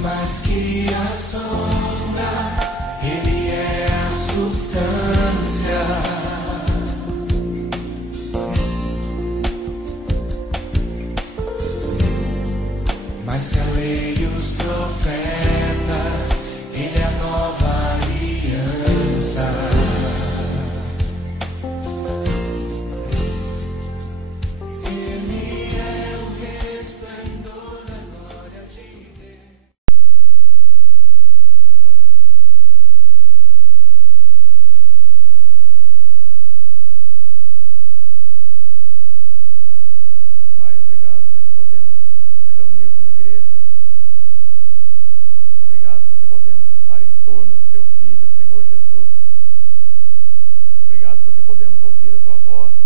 mais que a sombra, Ele é a substância. Mais que a lei e os profetas, Ele é a nova aliança. Ele é o resplendor da glória de Deus. Vamos orar. Pai, obrigado porque podemos nos reunir como igreja. Obrigado porque podemos estar em torno do Teu Filho, Senhor Jesus. Obrigado porque podemos ouvir a Tua voz,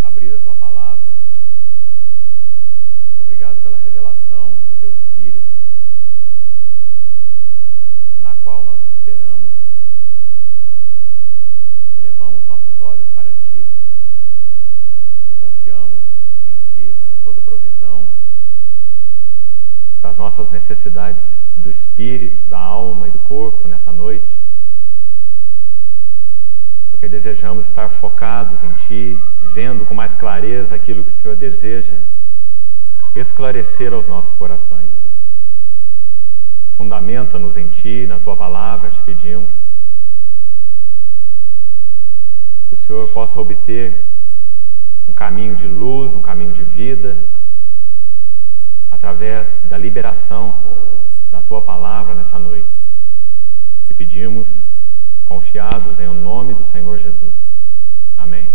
abrir a Tua palavra. Obrigado pela revelação do Teu Espírito, na qual nós esperamos. Elevamos nossos olhos para Ti e confiamos em Ti para toda provisão das nossas necessidades do espírito, da alma e do corpo nessa noite, porque desejamos estar focados em Ti, vendo com mais clareza aquilo que o Senhor deseja esclarecer aos nossos corações. Fundamenta-nos em Ti, na Tua palavra, te pedimos que o Senhor possa obter um caminho de luz, um caminho de vida, através da liberação da Tua palavra nessa noite. Te pedimos, confiados em o nome do Senhor Jesus. Amém.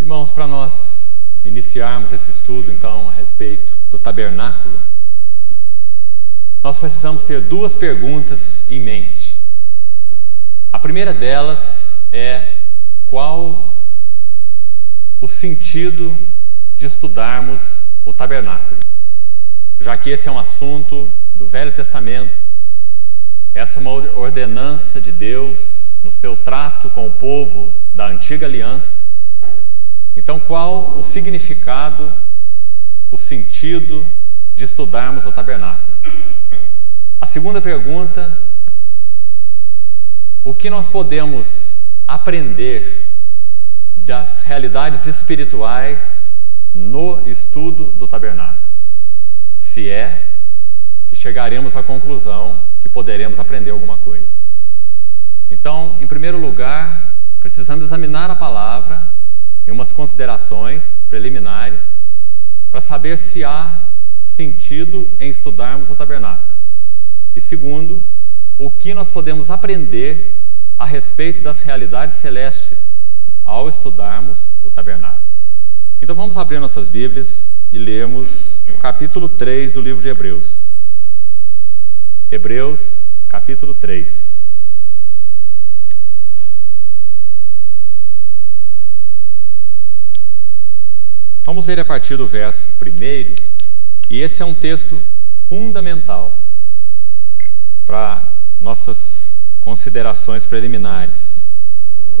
Irmãos, para nós iniciarmos esse estudo, então, a respeito do tabernáculo, nós precisamos ter duas perguntas em mente. A primeira delas é: qual o sentido de estudarmos o tabernáculo? Já que esse é um assunto do Velho Testamento, essa é uma ordenança de Deus no seu trato com o povo da Antiga Aliança. Então, qual o significado, o sentido de estudarmos o tabernáculo? A segunda pergunta: o que nós podemos aprender das realidades espirituais no estudo do tabernáculo? Se é que chegaremos à conclusão que poderemos aprender alguma coisa. Então, em primeiro lugar, precisamos examinar a palavra em umas considerações preliminares para saber se há sentido em estudarmos o tabernáculo. E segundo, o que nós podemos aprender a respeito das realidades celestes ao estudarmos o tabernáculo. Então vamos abrir nossas Bíblias e lermos o capítulo 3 do livro de Hebreus. Hebreus, capítulo 3. Vamos ler a partir do verso 1, e esse é um texto fundamental para nossas considerações preliminares.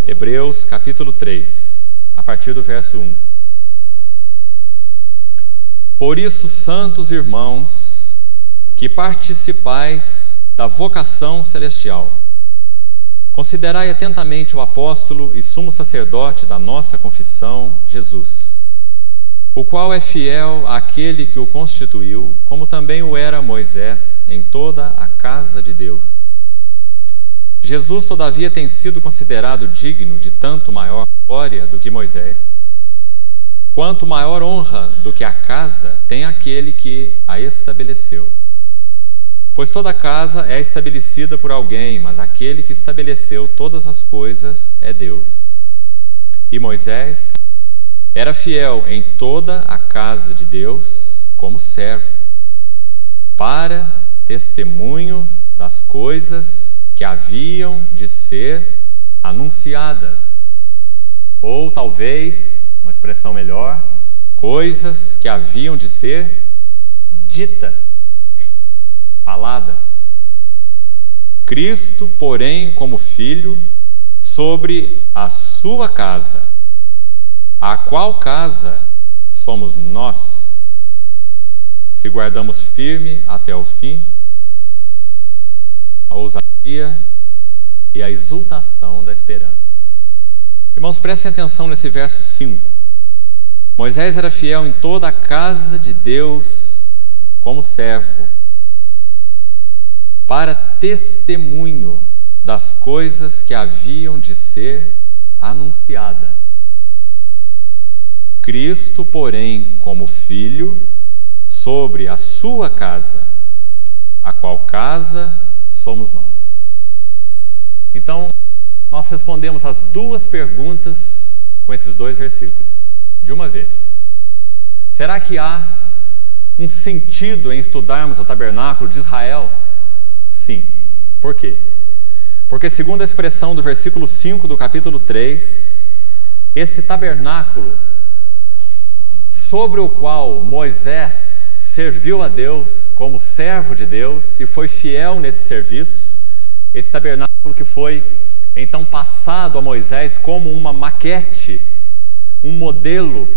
Hebreus, capítulo 3, a partir do verso 1. Por isso, santos irmãos, que participais da vocação celestial, considerai atentamente o apóstolo e sumo sacerdote da nossa confissão, Jesus, o qual é fiel àquele que o constituiu, como também o era Moisés em toda a casa de Deus. Jesus, todavia, tem sido considerado digno de tanto maior glória do que Moisés, quanto maior honra do que a casa tem aquele que a estabeleceu. Pois toda casa é estabelecida por alguém, mas aquele que estabeleceu todas as coisas é Deus. E Moisés era fiel em toda a casa de Deus como servo, para testemunho das coisas que haviam de ser anunciadas. Ou talvez, uma expressão melhor, coisas que haviam de ser ditas, faladas. Cristo, porém, como filho, sobre a sua casa, a qual casa somos nós, se guardamos firme até o fim a ousadia e a exultação da esperança. Irmãos, prestem atenção nesse verso 5. Moisés era fiel em toda a casa de Deus como servo, para testemunho das coisas que haviam de ser anunciadas. Cristo, porém, como filho, sobre a sua casa, a qual casa somos nós. Então, nós respondemos as duas perguntas com esses dois versículos, de uma vez. Será que há um sentido em estudarmos o tabernáculo de Israel? Sim. Por quê? Porque, segundo a expressão do versículo 5 do capítulo 3, esse tabernáculo sobre o qual Moisés serviu a Deus como servo de Deus e foi fiel nesse serviço, esse tabernáculo que foi então passado a Moisés como uma maquete, um modelo,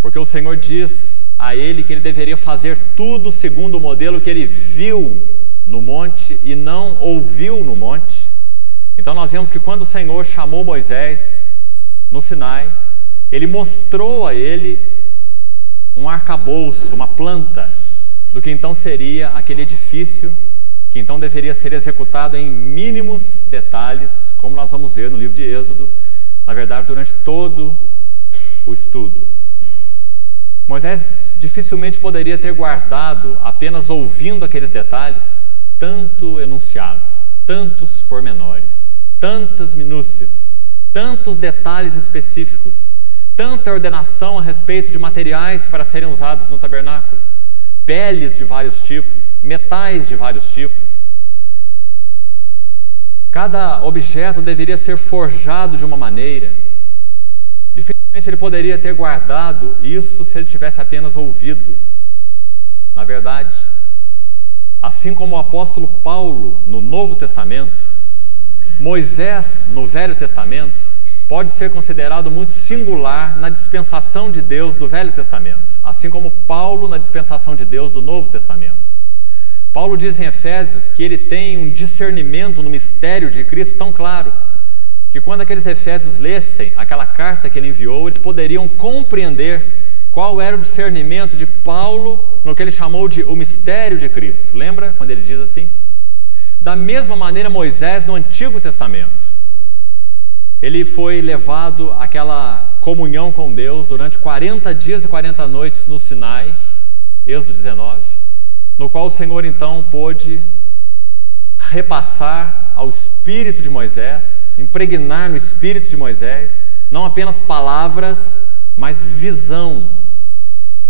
porque o Senhor diz a ele que ele deveria fazer tudo segundo o modelo que ele viu no monte e não ouviu no monte. Então nós vemos que quando o Senhor chamou Moisés no Sinai, ele mostrou a ele um arcabouço, uma planta do que então seria aquele edifício que então deveria ser executado em mínimos detalhes, como nós vamos ver no livro de Êxodo, na verdade durante todo o estudo. Moisés dificilmente poderia ter guardado, apenas ouvindo aqueles detalhes, tanto enunciado, tantos pormenores, tantas minúcias, tantos detalhes específicos, tanta ordenação a respeito de materiais para serem usados no tabernáculo, peles de vários tipos, metais de vários tipos. Cada objeto deveria ser forjado de uma maneira. Dificilmente ele poderia ter guardado isso se ele tivesse apenas ouvido. Na verdade, assim como o apóstolo Paulo no Novo Testamento, Moisés no Velho Testamento pode ser considerado muito singular na dispensação de Deus do Velho Testamento, assim como Paulo na dispensação de Deus do Novo Testamento. Paulo diz em Efésios que ele tem um discernimento no mistério de Cristo tão claro, que quando aqueles efésios lessem aquela carta que ele enviou, eles poderiam compreender qual era o discernimento de Paulo no que ele chamou de o mistério de Cristo. Lembra quando ele diz assim? Da mesma maneira, Moisés no Antigo Testamento, ele foi levado àquela comunhão com Deus durante 40 dias e 40 noites no Sinai, Êxodo 19, no qual o Senhor então pôde repassar ao espírito de Moisés, impregnar no espírito de Moisés, não apenas palavras, mas visão.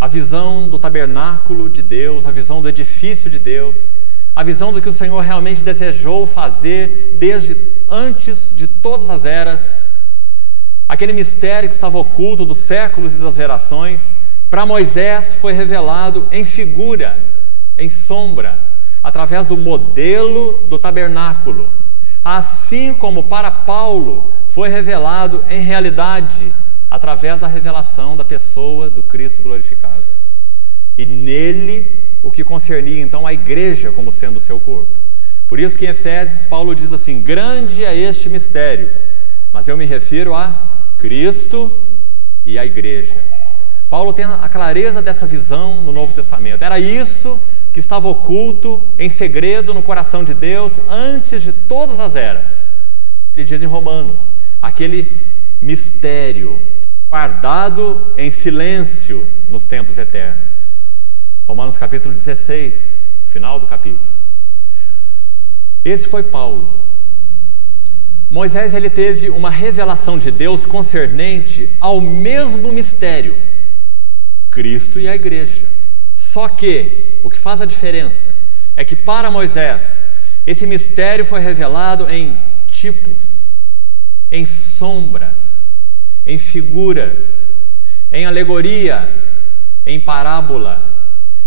A visão do tabernáculo de Deus, a visão do edifício de Deus, a visão do que o Senhor realmente desejou fazer desde antes de todas as eras. Aquele mistério que estava oculto dos séculos e das gerações, para Moisés foi revelado em figura, em sombra, através do modelo do tabernáculo. Assim como para Paulo foi revelado em realidade, através da revelação da pessoa do Cristo glorificado. E nele, o que concernia então a igreja como sendo o seu corpo. Por isso que em Efésios, Paulo diz assim: grande é este mistério, mas eu me refiro a Cristo e a igreja. Paulo tem a clareza dessa visão no Novo Testamento. Era isso que estava oculto em segredo no coração de Deus antes de todas as eras. Ele diz em Romanos, aquele mistério guardado em silêncio nos tempos eternos. Romanos capítulo 16, final do capítulo. Esse foi Paulo. Moisés, ele teve uma revelação de Deus concernente ao mesmo mistério, Cristo e a igreja. Só que o que faz a diferença é que para Moisés esse mistério foi revelado em tipos, em sombras, em figuras, em alegoria, em parábola.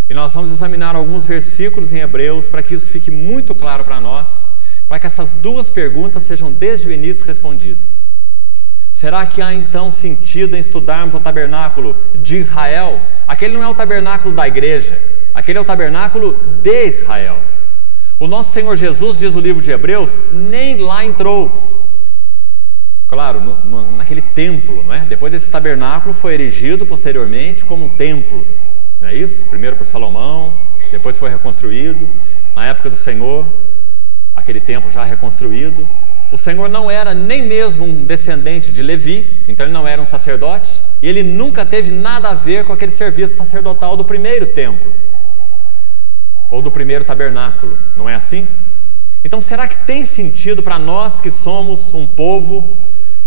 E nós vamos examinar alguns versículos em Hebreus para que isso fique muito claro para nós, para que essas duas perguntas sejam desde o início respondidas. Será que há então sentido em estudarmos o tabernáculo de Israel? Aquele não é o tabernáculo da igreja, aquele é o tabernáculo de Israel. O nosso Senhor Jesus, diz o livro de Hebreus, nem lá entrou. Claro, naquele templo, não é? Depois esse tabernáculo foi erigido posteriormente como um templo, não é isso? Primeiro por Salomão, depois foi reconstruído. Na época do Senhor, aquele templo já reconstruído. O Senhor não era nem mesmo um descendente de Levi, então ele não era um sacerdote, e ele nunca teve nada a ver com aquele serviço sacerdotal do primeiro templo, ou do primeiro tabernáculo, não é assim? Então será que tem sentido para nós que somos um povo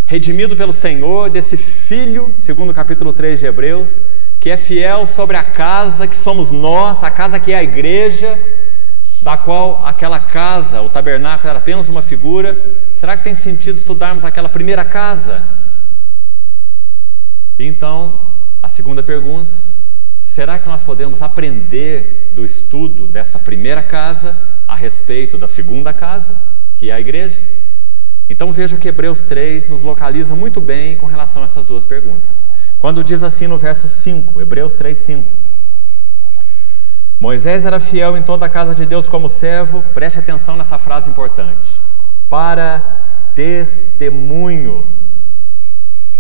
redimido pelo Senhor, desse Filho, segundo o capítulo 3 de Hebreus, que é fiel sobre a casa que somos nós, a casa que é a igreja, da qual aquela casa, o tabernáculo, era apenas uma figura? Será que tem sentido estudarmos aquela primeira casa? E então, a segunda pergunta: será que nós podemos aprender do estudo dessa primeira casa a respeito da segunda casa, que é a igreja? Então veja que Hebreus 3 nos localiza muito bem com relação a essas duas perguntas. Quando diz assim no verso 5, Hebreus 3, 5: Moisés era fiel em toda a casa de Deus como servo, preste atenção nessa frase importante, para testemunho.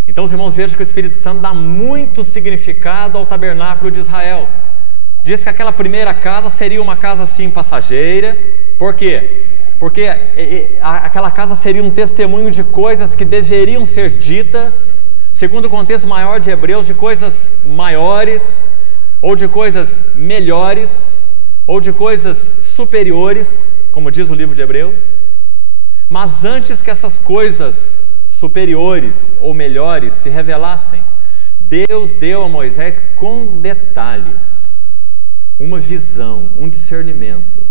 Então os irmãos vejam que o Espírito Santo dá muito significado ao tabernáculo de Israel. Diz que aquela primeira casa seria uma casa assim passageira. Por quê? Porque aquela casa seria um testemunho de coisas que deveriam ser ditas, segundo o contexto maior de Hebreus, de coisas maiores, ou de coisas melhores, ou de coisas superiores, como diz o livro de Hebreus. Mas antes que essas coisas superiores ou melhores se revelassem, Deus deu a Moisés com detalhes uma visão, um discernimento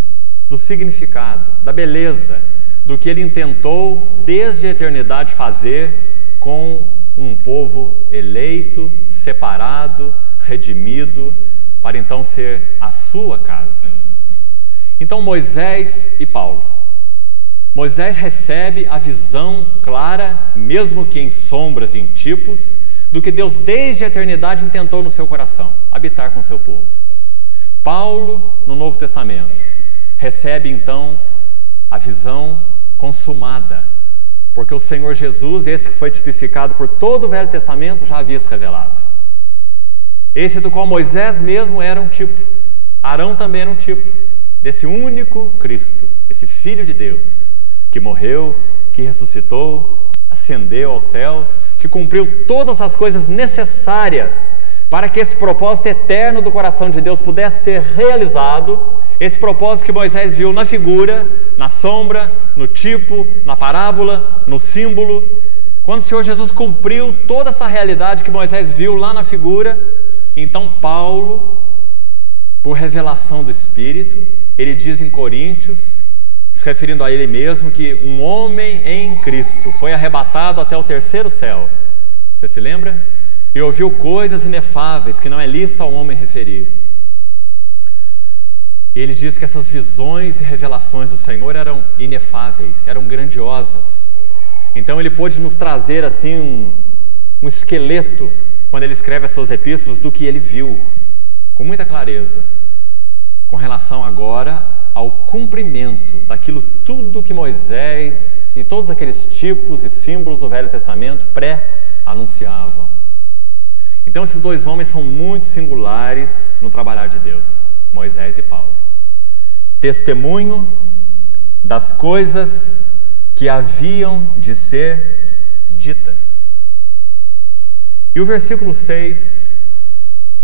do significado, da beleza, do que ele intentou desde a eternidade fazer com um povo eleito, separado, redimido, para então ser a sua casa. Então Moisés e Paulo. Moisés recebe a visão clara, mesmo que em sombras e em tipos, do que Deus desde a eternidade intentou no seu coração, habitar com o seu povo. Paulo, no Novo Testamento, recebe então a visão consumada, porque o Senhor Jesus, esse que foi tipificado por todo o Velho Testamento, já havia se revelado. Esse do qual Moisés mesmo era um tipo, Arão também era um tipo, desse único Cristo, esse Filho de Deus, que morreu, que ressuscitou, que ascendeu aos céus, que cumpriu todas as coisas necessárias para que esse propósito eterno do coração de Deus pudesse ser realizado. Esse propósito que Moisés viu na figura, na sombra, no tipo, na parábola, no símbolo. Quando o Senhor Jesus cumpriu toda essa realidade que Moisés viu lá na figura, então Paulo, por revelação do Espírito, ele diz em Coríntios, se referindo a ele mesmo, que um homem em Cristo foi arrebatado até o terceiro céu. Você se lembra? E ouviu coisas inefáveis que não é lícito ao homem referir. E ele diz que essas visões e revelações do Senhor eram inefáveis, eram grandiosas. Então ele pôde nos trazer assim um esqueleto, quando ele escreve as suas epístolas, do que ele viu, com muita clareza, com relação agora ao cumprimento daquilo tudo que Moisés e todos aqueles tipos e símbolos do Velho Testamento pré-anunciavam. Então esses dois homens são muito singulares no trabalhar de Deus, Moisés e Paulo. Testemunho das coisas que haviam de ser ditas. E o versículo 6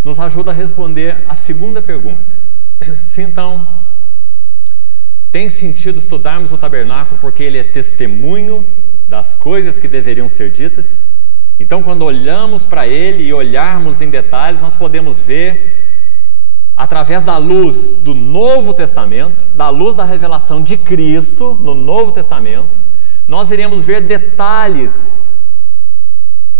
nos ajuda a responder a segunda pergunta. Se então tem sentido estudarmos o tabernáculo porque ele é testemunho das coisas que deveriam ser ditas? Então, quando olhamos para ele e olharmos em detalhes, nós podemos ver, através da luz do Novo Testamento, da luz da revelação de Cristo no Novo Testamento, nós iremos ver detalhes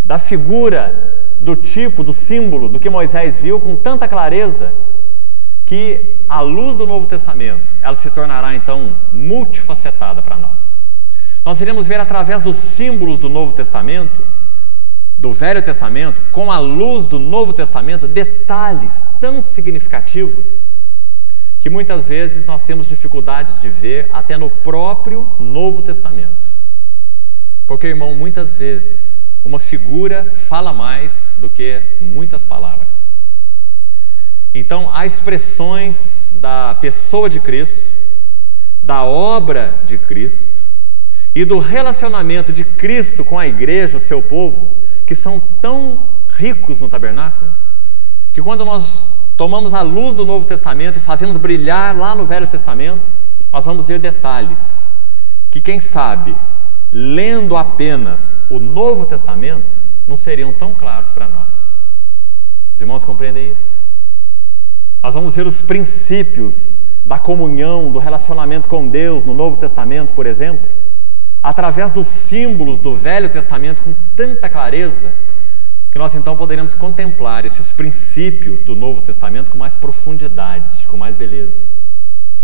da figura, do tipo, do símbolo, do que Moisés viu com tanta clareza, que a luz do Novo Testamento, ela se tornará então multifacetada para nós. Nós iremos ver através dos símbolos do Novo Testamento, do Velho Testamento, com a luz do Novo Testamento, detalhes tão significativos que muitas vezes nós temos dificuldade de ver até no próprio Novo Testamento. Porque, irmão, muitas vezes uma figura fala mais do que muitas palavras. Então, há expressões da pessoa de Cristo, da obra de Cristo e do relacionamento de Cristo com a igreja, o seu povo, que são tão ricos no tabernáculo, que quando nós tomamos a luz do Novo Testamento e fazemos brilhar lá no Velho Testamento, nós vamos ver detalhes que, quem sabe, lendo apenas o Novo Testamento, não seriam tão claros para nós. Os irmãos compreendem isso? Nós vamos ver os princípios da comunhão, do relacionamento com Deus no Novo Testamento, por exemplo, através dos símbolos do Velho Testamento com tanta clareza, que nós então poderemos contemplar esses princípios do Novo Testamento com mais profundidade, com mais beleza,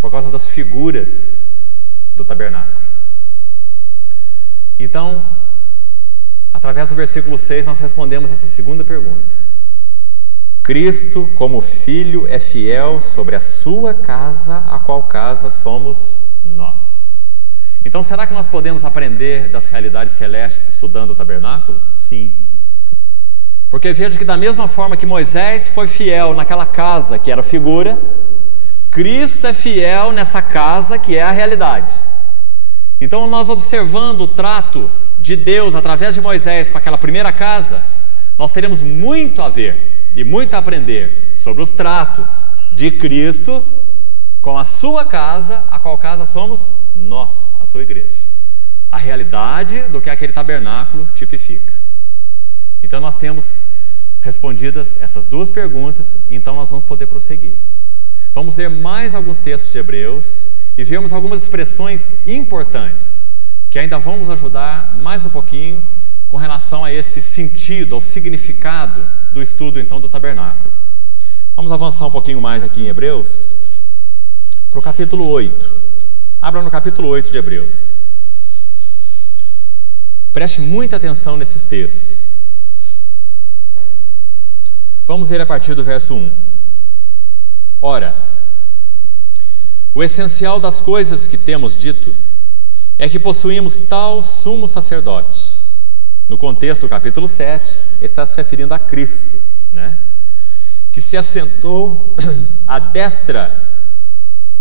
por causa das figuras do tabernáculo. Então, através do versículo 6, nós respondemos essa segunda pergunta. Cristo, como Filho, é fiel sobre a sua casa, a qual casa somos nós. Então, será que nós podemos aprender das realidades celestes estudando o tabernáculo? Sim. Porque veja que da mesma forma que Moisés foi fiel naquela casa que era figura, Cristo é fiel nessa casa que é a realidade. Então, nós observando o trato de Deus através de Moisés com aquela primeira casa, nós teremos muito a ver e muito a aprender sobre os tratos de Cristo com a sua casa, a qual casa somos nós, a sua igreja. A realidade do que aquele tabernáculo tipifica. Então nós temos respondidas essas duas perguntas, então nós vamos poder prosseguir. Vamos ler mais alguns textos de Hebreus e vermos algumas expressões importantes que ainda vão nos ajudar mais um pouquinho com relação a esse sentido, ao significado do estudo então do tabernáculo. Vamos avançar um pouquinho mais aqui em Hebreus para o capítulo 8. Abra no capítulo 8 de Hebreus. Preste muita atenção nesses textos. Vamos ler a partir do verso 1. Ora, o essencial das coisas que temos dito é que possuímos tal sumo sacerdote. No contexto do capítulo 7, ele está se referindo a Cristo, né? Que se assentou à destra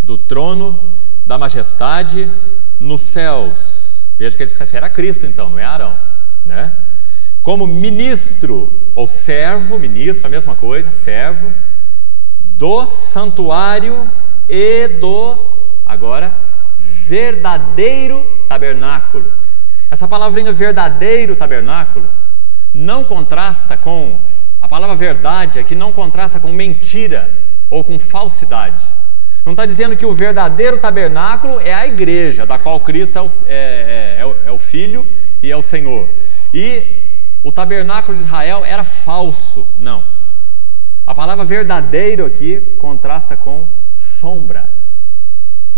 do trono da majestade nos céus. Veja que ele se refere a Cristo então, não é a Arão, né? Como ministro, ou servo, ministro, a mesma coisa, servo, do santuário e do, agora, verdadeiro tabernáculo. Essa palavrinha verdadeiro tabernáculo não contrasta com, a palavra verdade aqui não contrasta com mentira ou com falsidade. Não está dizendo que o verdadeiro tabernáculo é a igreja, da qual Cristo é o Filho e é o Senhor. E o tabernáculo de Israel era falso. Não. A palavra verdadeiro aqui contrasta com sombra.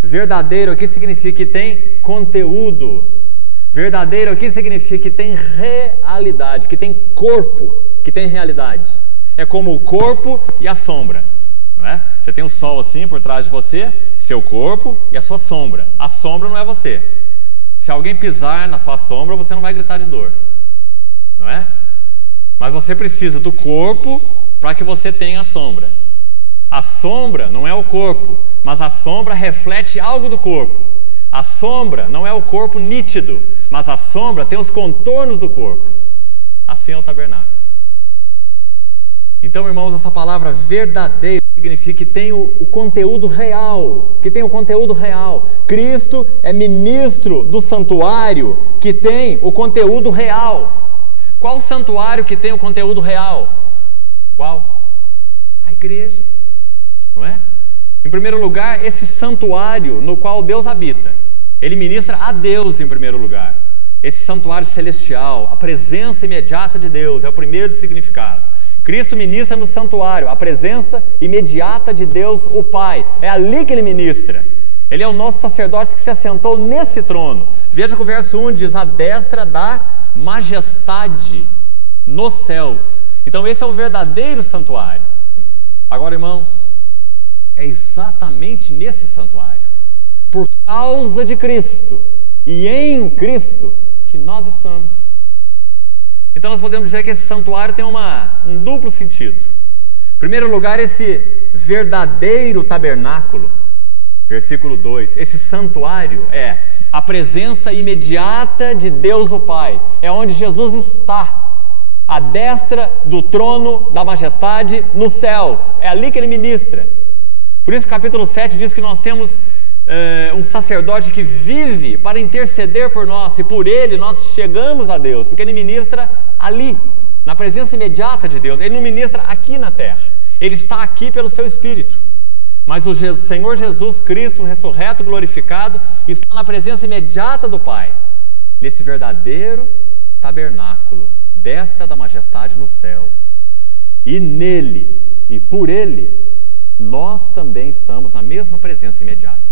Verdadeiro aqui significa que tem conteúdo. Verdadeiro aqui significa que tem realidade, que tem corpo, que tem realidade. É como o corpo e a sombra, não é? Você tem o sol assim por trás de você, seu corpo e a sua sombra. A sombra não é você. Se alguém pisar na sua sombra, você não vai gritar de dor, não é? Mas você precisa do corpo para que você tenha a sombra. A sombra não é o corpo, mas a sombra reflete algo do corpo. A sombra não é o corpo nítido, mas a sombra tem os contornos do corpo. Assim é o tabernáculo. Então, irmãos, essa palavra verdadeiro significa que tem o conteúdo real, que tem o conteúdo real. Cristo é ministro do santuário que tem o conteúdo real. Qual o santuário que tem o conteúdo real? Qual? A igreja, não é? Em primeiro lugar, esse santuário no qual Deus habita. Ele ministra a Deus em primeiro lugar. Esse santuário celestial, a presença imediata de Deus, é o primeiro significado. Cristo ministra no santuário, a presença imediata de Deus, o Pai. É ali que Ele ministra. Ele é o nosso sacerdote que se assentou nesse trono. Veja que o verso 1 diz, a destra da majestade nos céus. Então esse é o verdadeiro santuário. Agora, irmãos, é exatamente nesse santuário, por causa de Cristo e em Cristo, que nós estamos. Então nós podemos dizer que esse santuário tem um duplo sentido. Em primeiro lugar, esse verdadeiro tabernáculo, versículo 2, esse santuário é a presença imediata de Deus o Pai, é onde Jesus está, à destra do trono da majestade nos céus, é ali que ele ministra. Por isso o capítulo 7 diz que nós temos um sacerdote que vive para interceder por nós, e por ele nós chegamos a Deus, porque ele ministra ali, na presença imediata de Deus. Ele não ministra aqui na terra, ele está aqui pelo seu Espírito, mas o Senhor Jesus Cristo, ressurreto, glorificado, está na presença imediata do Pai, nesse verdadeiro tabernáculo, destra da majestade nos céus, e nele, e por ele, nós também estamos na mesma presença imediata.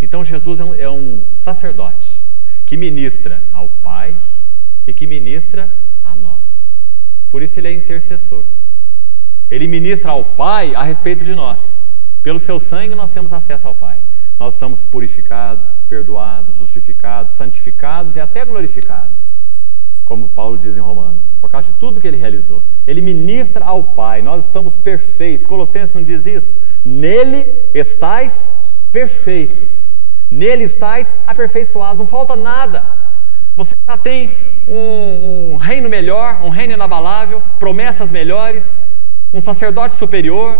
Então Jesus é um sacerdote que ministra ao Pai e que ministra a nós. Por isso ele é intercessor. Ele ministra ao Pai a respeito de nós. Pelo seu sangue nós temos acesso ao Pai. Nós estamos purificados, perdoados, justificados, santificados e até glorificados, como Paulo diz em Romanos, por causa de tudo que ele realizou. Ele ministra ao Pai, nós estamos perfeitos. Colossenses não diz isso? Nele estais perfeitos. Nele estais aperfeiçoados, não falta nada. Você já tem um reino melhor, um reino inabalável, promessas melhores, um sacerdote superior,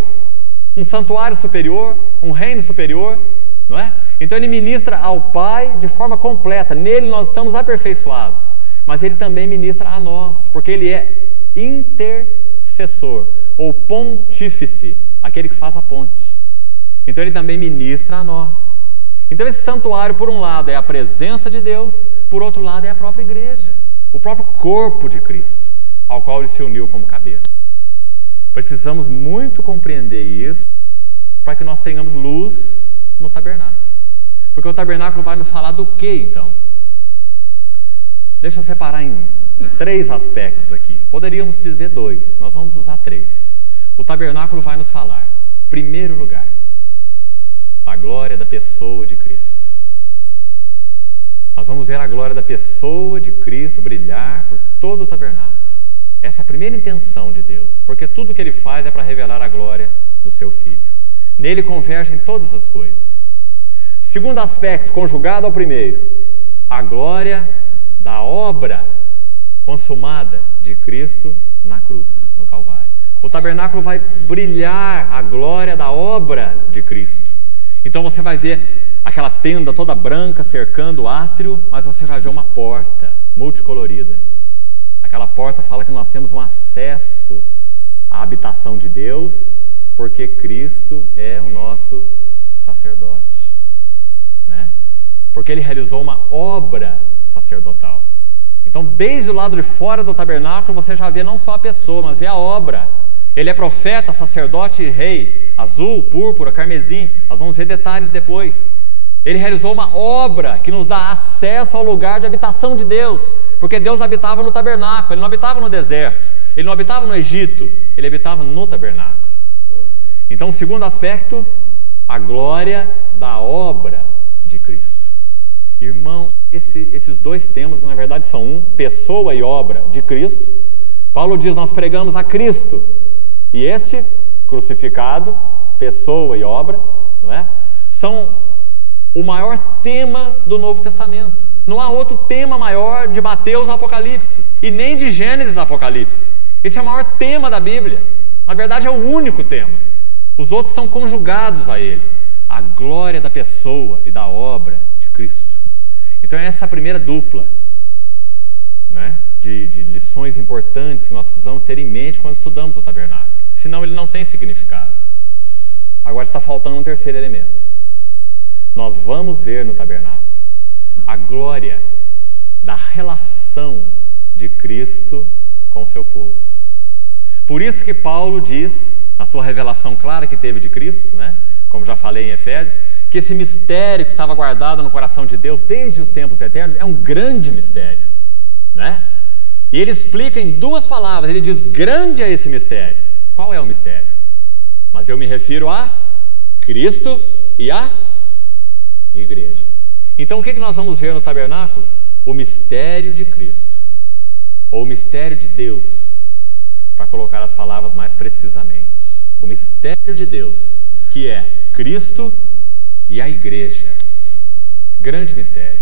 um santuário superior, um reino superior, não é? Então ele ministra ao Pai de forma completa. Nele nós estamos aperfeiçoados, mas ele também ministra a nós, porque ele é intercessor ou pontífice, aquele que faz a ponte. Então ele também ministra a nós. Então esse santuário, por um lado, é a presença de Deus, por outro lado é a própria igreja, o próprio corpo de Cristo, ao qual ele se uniu como cabeça. Precisamos muito compreender isso para que nós tenhamos luz no tabernáculo. Porque o tabernáculo vai nos falar do que então? Deixa eu separar em 3 aspectos aqui. Poderíamos dizer 2, mas vamos usar 3. O tabernáculo vai nos falar, em primeiro lugar, da glória da pessoa de Cristo. Nós vamos ver a glória da pessoa de Cristo brilhar por todo o tabernáculo. Essa é a primeira intenção de Deus, porque tudo que ele faz é para revelar a glória do seu Filho. Nele convergem todas as coisas. Segundo aspecto, conjugado ao primeiro, a glória da obra consumada de Cristo na cruz, no Calvário. O tabernáculo vai brilhar a glória da obra de Cristo. Então você vai ver aquela tenda toda branca cercando o átrio, mas você vai ver uma porta multicolorida. Aquela porta fala que nós temos um acesso à habitação de Deus, porque Cristo é o nosso sacerdote, né? Porque ele realizou uma obra sacerdotal. Então, desde o lado de fora do tabernáculo, você já vê não só a pessoa, mas vê a obra. Ele é profeta, sacerdote e rei, azul, púrpura, carmesim. Nós vamos ver detalhes depois. Ele realizou uma obra que nos dá acesso ao lugar de habitação de Deus, porque Deus habitava no tabernáculo, ele não habitava no deserto, ele não habitava no Egito, ele habitava no tabernáculo. Então, o segundo aspecto, a glória da obra de Cristo. Irmão, esses 2 temas, na verdade são um, pessoa e obra de Cristo. Paulo diz, nós pregamos a Cristo, e este, crucificado, pessoa e obra, não é? São o maior tema do Novo Testamento. Não há outro tema maior de Mateus ao Apocalipse, e nem de Gênesis ao Apocalipse. Esse é o maior tema da Bíblia. Na verdade é o único tema. Os outros são conjugados a ele. A glória da pessoa e da obra de Cristo. Então é essa primeira dupla, né, de lições importantes que nós precisamos ter em mente quando estudamos o tabernáculo. Senão ele não tem significado. Agora está faltando um terceiro elemento. Nós vamos ver no tabernáculo a glória da relação de Cristo com o seu povo. Por isso que Paulo diz, na sua revelação clara que teve de Cristo, né, como já falei em Efésios, que esse mistério que estava guardado no coração de Deus desde os tempos eternos é um grande mistério, né? E ele explica em 2 palavras, ele diz, grande é esse mistério. Qual é o mistério? Mas eu me refiro à Cristo e a igreja. Então o que nós vamos ver no tabernáculo? O mistério de Cristo, ou o mistério de Deus, para colocar as palavras mais precisamente. O mistério de Deus, que é Cristo e a igreja. Grande mistério.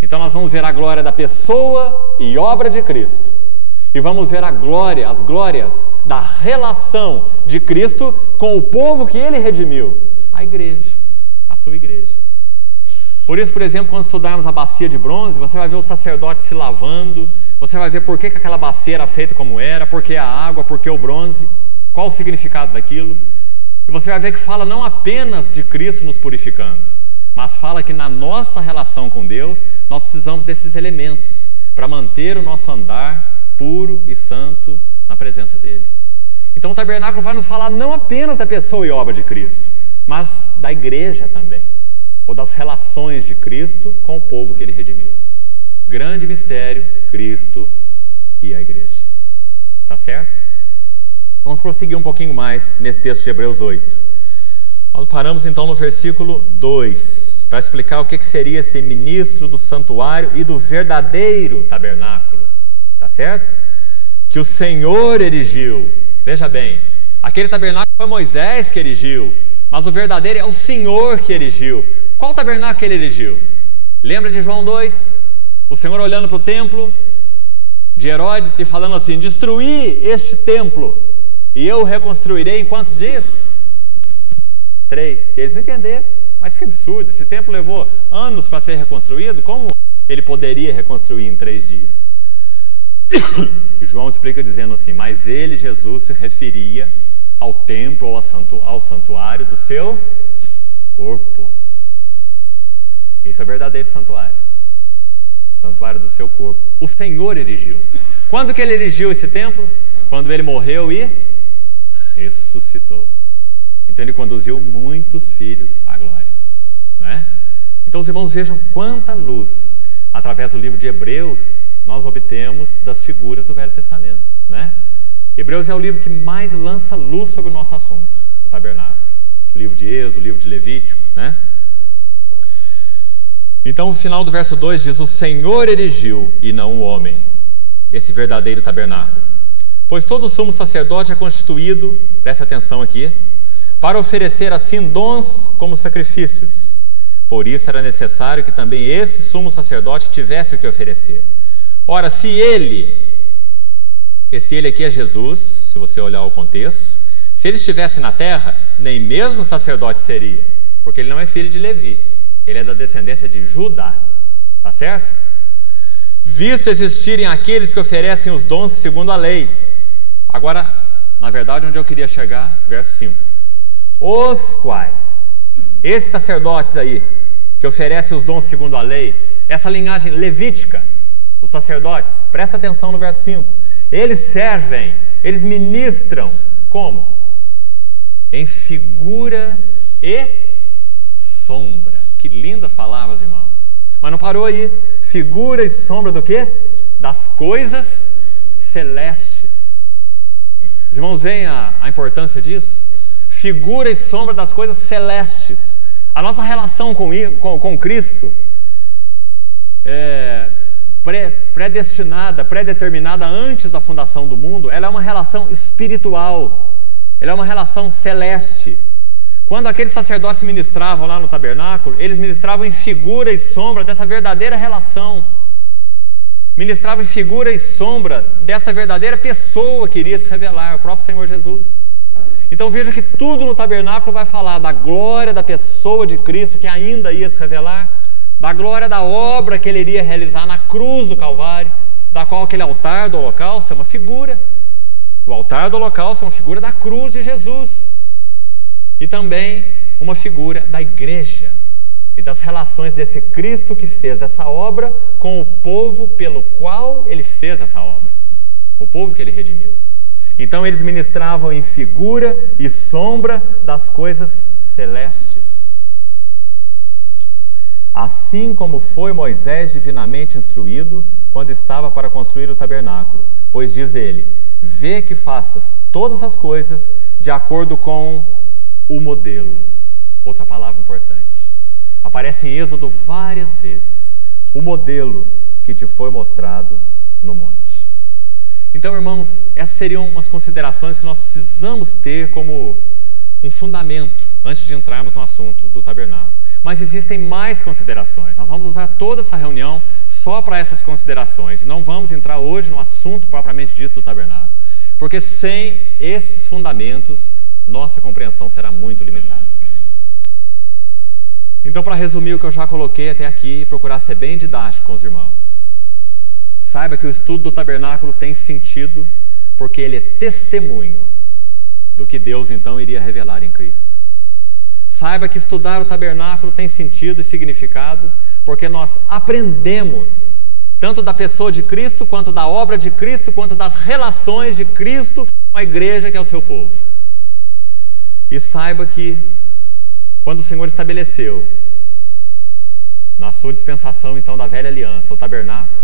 Então nós vamos ver a glória da pessoa e obra de Cristo. E vamos ver as glórias da relação de Cristo com o povo que Ele redimiu, a igreja, a sua igreja. Por isso, por exemplo, quando estudarmos a bacia de bronze, você vai ver os sacerdotes se lavando, você vai ver por que aquela bacia era feita como era, por que a água, por que o bronze, qual o significado daquilo. E você vai ver que fala não apenas de Cristo nos purificando, mas fala que na nossa relação com Deus, nós precisamos desses elementos para manter o nosso andar puro e santo na presença dele. Então o tabernáculo vai nos falar não apenas da pessoa e obra de Cristo, mas da igreja também, ou das relações de Cristo com o povo que ele redimiu. Grande mistério, Cristo e a igreja. Tá certo? Vamos prosseguir um pouquinho mais nesse texto de Hebreus 8. Nós paramos então no versículo 2, para explicar o que seria ser ministro do santuário e do verdadeiro tabernáculo. Tá certo? Que o Senhor erigiu. Veja bem, aquele tabernáculo foi Moisés que erigiu, mas o verdadeiro é o Senhor que erigiu. Qual tabernáculo que ele erigiu? Lembra de João 2? O Senhor olhando para o templo de Herodes e falando assim: destruí este templo e eu o reconstruirei em quantos dias? 3. E eles não entenderam. Mas que absurdo, esse templo levou anos para ser reconstruído, como ele poderia reconstruir em 3 dias? E João explica dizendo assim: mas ele, Jesus, se referia ao templo ou ao santuário do seu corpo. Esse é o verdadeiro santuário, o santuário do seu corpo. O Senhor erigiu. Quando que ele erigiu esse templo? Quando ele morreu e ressuscitou. Então ele conduziu muitos filhos à glória, né? Então os irmãos vejam quanta luz, através do livro de Hebreus, nós obtemos das figuras do Velho Testamento, né? Hebreus é o livro que mais lança luz sobre o nosso assunto, o tabernáculo. O livro de Êxodo, o livro de Levítico, né? Então o final do verso 2 diz: o Senhor erigiu e não o homem, esse verdadeiro tabernáculo. Pois todo sumo sacerdote é constituído, presta atenção aqui, para oferecer assim dons como sacrifícios. Por isso era necessário que também esse sumo sacerdote tivesse o que oferecer. Ora, se esse ele aqui é Jesus, se você olhar o contexto, se ele estivesse na terra, nem mesmo sacerdote seria, porque ele não é filho de Levi, ele é da descendência de Judá, tá certo? Visto existirem aqueles que oferecem os dons segundo a lei. Agora, na verdade, onde eu queria chegar, verso 5. Os quais, esses sacerdotes aí, que oferecem os dons segundo a lei, essa linhagem levítica, os sacerdotes, presta atenção no verso 5, eles servem, eles ministram, como? Em figura e sombra. Que lindas palavras, irmãos. Mas não parou aí. Figura e sombra do quê? Das coisas celestes. Os irmãos veem a importância disso? Figura e sombra das coisas celestes. A nossa relação com Cristo é predestinada, predeterminada antes da fundação do mundo. Ela é uma relação espiritual, ela é uma relação celeste. Quando aqueles sacerdotes ministravam lá no tabernáculo, eles ministravam em figura e sombra dessa verdadeira relação, ministravam em figura e sombra dessa verdadeira pessoa que iria se revelar, o próprio Senhor Jesus. Então veja que tudo no tabernáculo vai falar da glória da pessoa de Cristo que ainda ia se revelar, da glória da obra que ele iria realizar na cruz do Calvário, da qual aquele altar do holocausto é uma figura. O altar do holocausto é uma figura da cruz de Jesus. E também uma figura da igreja e das relações desse Cristo que fez essa obra com o povo pelo qual ele fez essa obra, o povo que ele redimiu. Então eles ministravam em figura e sombra das coisas celestes. Assim como foi Moisés divinamente instruído quando estava para construir o tabernáculo, pois diz ele: vê que faças todas as coisas de acordo com o modelo. outra palavra importante. Aparece em Êxodo várias vezes. O modelo que te foi mostrado no monte. Então, irmãos, essas seriam umas considerações que nós precisamos ter como um fundamento antes de entrarmos no assunto do tabernáculo. Mas existem mais considerações. Nós vamos usar toda essa reunião só para essas considerações. E não vamos entrar hoje no assunto propriamente dito do tabernáculo. Porque sem esses fundamentos, nossa compreensão será muito limitada. Então, para resumir o que eu já coloquei até aqui e procurar ser bem didático com os irmãos, saiba que o estudo do tabernáculo tem sentido porque ele é testemunho do que Deus então iria revelar em Cristo. Saiba que estudar o tabernáculo tem sentido e significado porque nós aprendemos tanto da pessoa de Cristo, quanto da obra de Cristo, quanto das relações de Cristo com a igreja que é o seu povo. E saiba que quando o Senhor estabeleceu na sua dispensação então da velha aliança, o tabernáculo,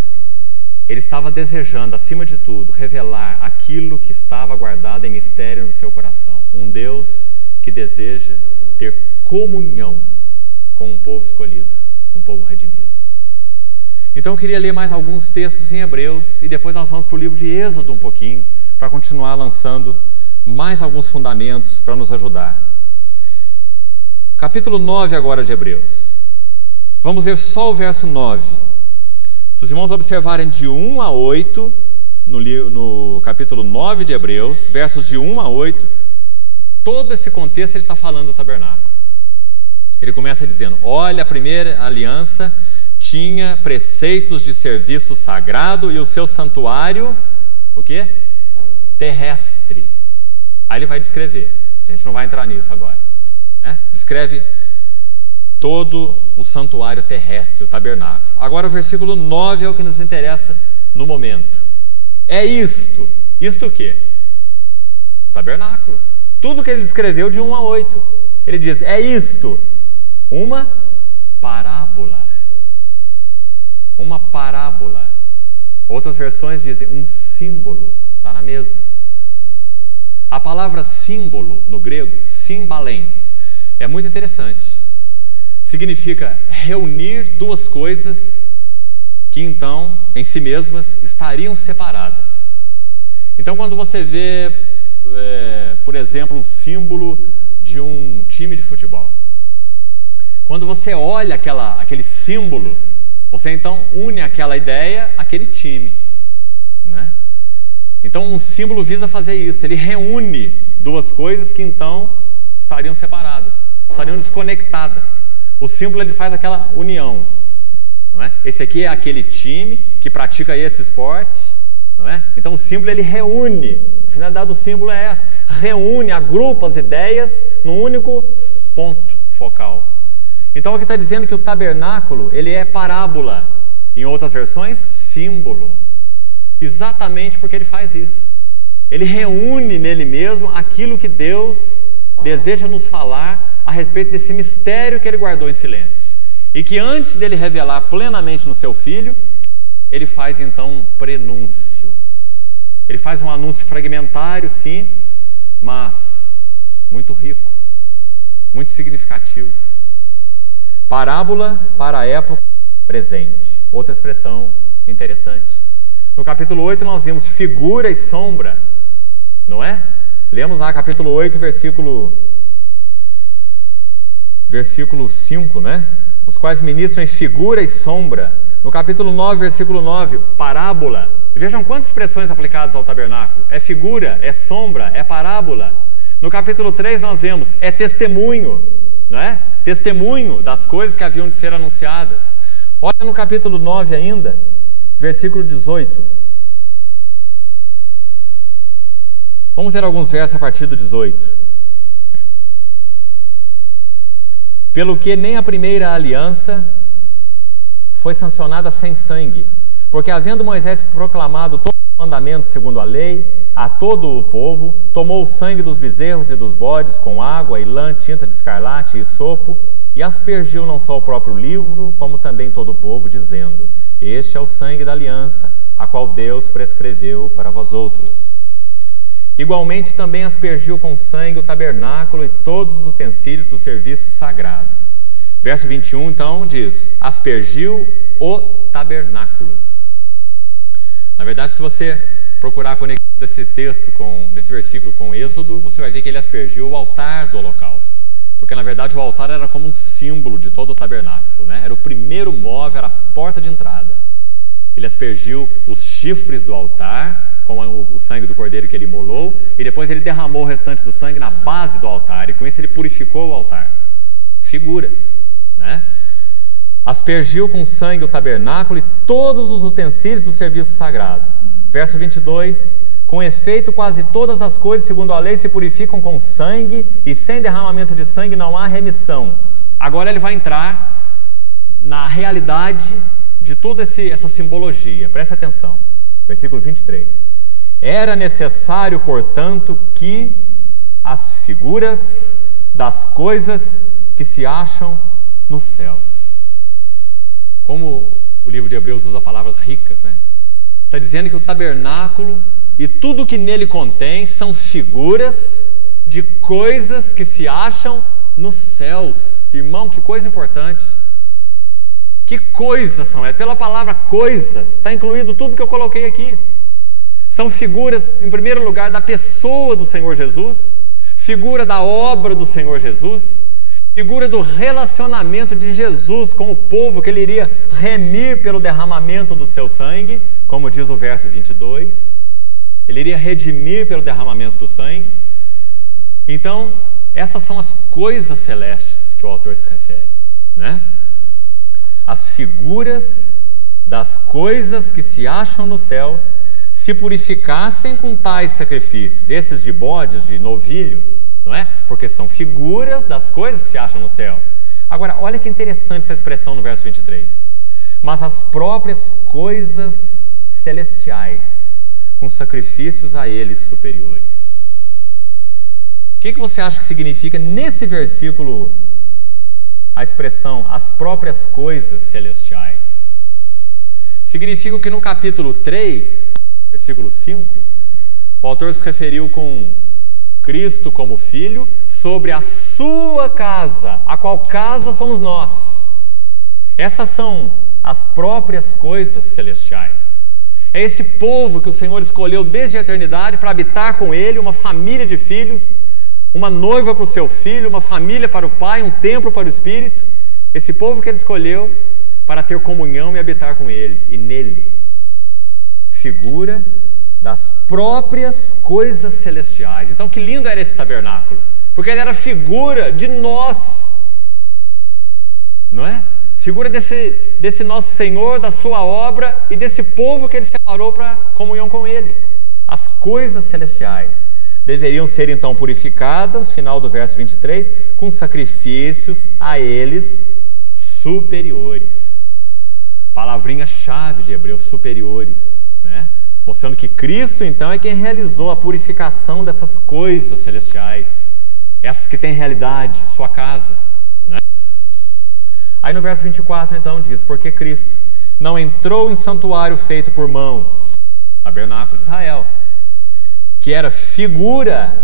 Ele estava desejando, acima de tudo, revelar aquilo que estava guardado em mistério no seu coração. Um Deus que deseja ter comunhão com um povo escolhido, um povo redimido. Então eu queria ler mais alguns textos em Hebreus e depois nós vamos para o livro de Êxodo um pouquinho, para continuar lançando mais alguns fundamentos para nos ajudar. Capítulo 9 agora de Hebreus. Vamos ler só o verso 9. Se os irmãos observarem de 1 a 8, no capítulo 9 de Hebreus, versos de 1 a 8, todo esse contexto ele está falando do tabernáculo. Ele começa dizendo, olha, a primeira aliança tinha preceitos de serviço sagrado e o seu santuário, o quê? Terrestre. Aí ele vai descrever, a gente não vai entrar nisso agora, né? Descreve todo o santuário terrestre, o tabernáculo. Agora o versículo 9 é o que nos interessa no momento. É isto. Isto o quê? O tabernáculo. Tudo que ele descreveu de 1 a 8. Ele diz, é isto. Uma parábola. Uma parábola. Outras versões dizem um símbolo. Está na mesma. A palavra símbolo no grego, simbalém, é muito interessante. Significa reunir duas coisas que então, em si mesmas, estariam separadas. Então, quando você vê, por exemplo, um símbolo de um time de futebol, quando você olha aquele símbolo, você então une aquela ideia àquele time, né? Então, um símbolo visa fazer isso, ele reúne duas coisas que então estariam separadas, estariam desconectadas. O símbolo ele faz aquela união, não é? Esse aqui é aquele time que pratica esse esporte, não é? Então o símbolo ele reúne, a finalidade do símbolo é essa, reúne, agrupa as ideias num único ponto focal. Então aqui está dizendo que o tabernáculo ele é parábola, em outras versões, símbolo, exatamente porque ele faz isso. Ele reúne nele mesmo aquilo que Deus deseja nos falar a respeito desse mistério que ele guardou em silêncio. E que antes dele revelar plenamente no seu filho, ele faz então um prenúncio. Ele faz um anúncio fragmentário, sim, mas muito rico, muito significativo. Parábola para a época presente. Outra expressão interessante. No capítulo 8 nós vimos figura e sombra, não é? Lemos lá capítulo 8, versículo 5, né? Os quais ministram em figura e sombra. No capítulo 9, versículo 9, parábola. Vejam quantas expressões aplicadas ao tabernáculo. É figura, é sombra, é parábola. No capítulo 3 nós vemos, é testemunho, não é? Testemunho das coisas que haviam de ser anunciadas. Olha no capítulo 9 ainda, versículo 18. Vamos ver alguns versos a partir do 18. Pelo que nem a primeira aliança foi sancionada sem sangue, porque havendo Moisés proclamado todo o mandamento segundo a lei, a todo o povo, tomou o sangue dos bezerros e dos bodes com água e lã, tinta de escarlate e sopo, e aspergiu não só o próprio livro, como também todo o povo, dizendo, este é o sangue da aliança, a qual Deus prescreveu para vós outros. Igualmente também aspergiu com sangue o tabernáculo e todos os utensílios do serviço sagrado. Verso 21, então, diz: aspergiu o tabernáculo. Na verdade, se você procurar a conexão desse texto, desse versículo com Êxodo, você vai ver que ele aspergiu o altar do holocausto. Porque, na verdade, o altar era como um símbolo de todo o tabernáculo, né? Era o primeiro móvel, era a porta de entrada. Ele aspergiu os chifres do altar, com o sangue do cordeiro que ele imolou, e depois ele derramou o restante do sangue na base do altar, e com isso ele purificou o altar. Figuras, né? Aspergiu com sangue o tabernáculo e todos os utensílios do serviço sagrado. Verso 22, com efeito quase todas as coisas segundo a lei se purificam com sangue, e sem derramamento de sangue não há remissão. Agora ele vai entrar na realidade de toda essa simbologia. Preste atenção, versículo 23. Era necessário, portanto, que as figuras das coisas que se acham nos céus. Como o livro de Hebreus usa palavras ricas, né? Está dizendo que o tabernáculo e tudo que nele contém são figuras de coisas que se acham nos céus. Irmão, que coisa importante. Que coisas são essas? Pela palavra coisas, está incluído tudo que eu coloquei aqui. São figuras, em primeiro lugar, da pessoa do Senhor Jesus, figura da obra do Senhor Jesus, figura do relacionamento de Jesus com o povo que ele iria remir pelo derramamento do seu sangue, como diz o verso 22. Ele iria redimir pelo derramamento do sangue. Então, essas são as coisas celestes que o autor se refere, né? As figuras das coisas que se acham nos céus se purificassem com tais sacrifícios, esses de bodes, de novilhos, não é? Porque são figuras das coisas que se acham nos céus. Agora, olha que interessante essa expressão no verso 23. Mas as próprias coisas celestiais, com sacrifícios a eles superiores. O que você acha que significa nesse versículo a expressão as próprias coisas celestiais? Significa que no capítulo 3, versículo 5, o autor se referiu com Cristo como Filho sobre a sua casa, a qual casa somos nós. Essas são as próprias coisas celestiais. É esse povo que o Senhor escolheu desde a eternidade para habitar com Ele, uma família de filhos, uma noiva para o seu filho, uma família para o Pai, um templo para o Espírito. Esse povo que Ele escolheu para ter comunhão e habitar com Ele e nele. Figura das próprias coisas celestiais. Então, que lindo era esse tabernáculo, porque ele era figura de nós, não é? Figura desse nosso Senhor, da sua obra e desse povo que Ele separou para comunhão com Ele. As coisas celestiais deveriam ser então purificadas, final do verso 23, com sacrifícios a eles superiores. Palavrinha-chave de Hebreus, superiores, né? Mostrando que Cristo então é quem realizou a purificação dessas coisas celestiais, essas que têm realidade, sua casa, né? Aí no verso 24 então diz: porque Cristo não entrou em santuário feito por mãos, tabernáculo de Israel, que era figura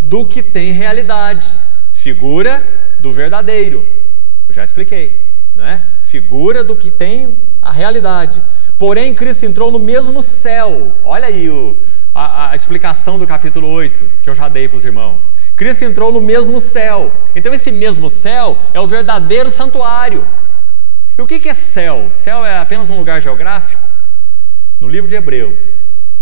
do que tem realidade, figura do verdadeiro, eu já expliquei, né? Figura do que tem a realidade. Porém, Cristo entrou no mesmo céu. Olha aí a explicação do capítulo 8, que eu já dei para os irmãos. Cristo entrou no mesmo céu. Então esse mesmo céu é o verdadeiro santuário. E o que é céu? Céu é apenas um lugar geográfico? No livro de Hebreus,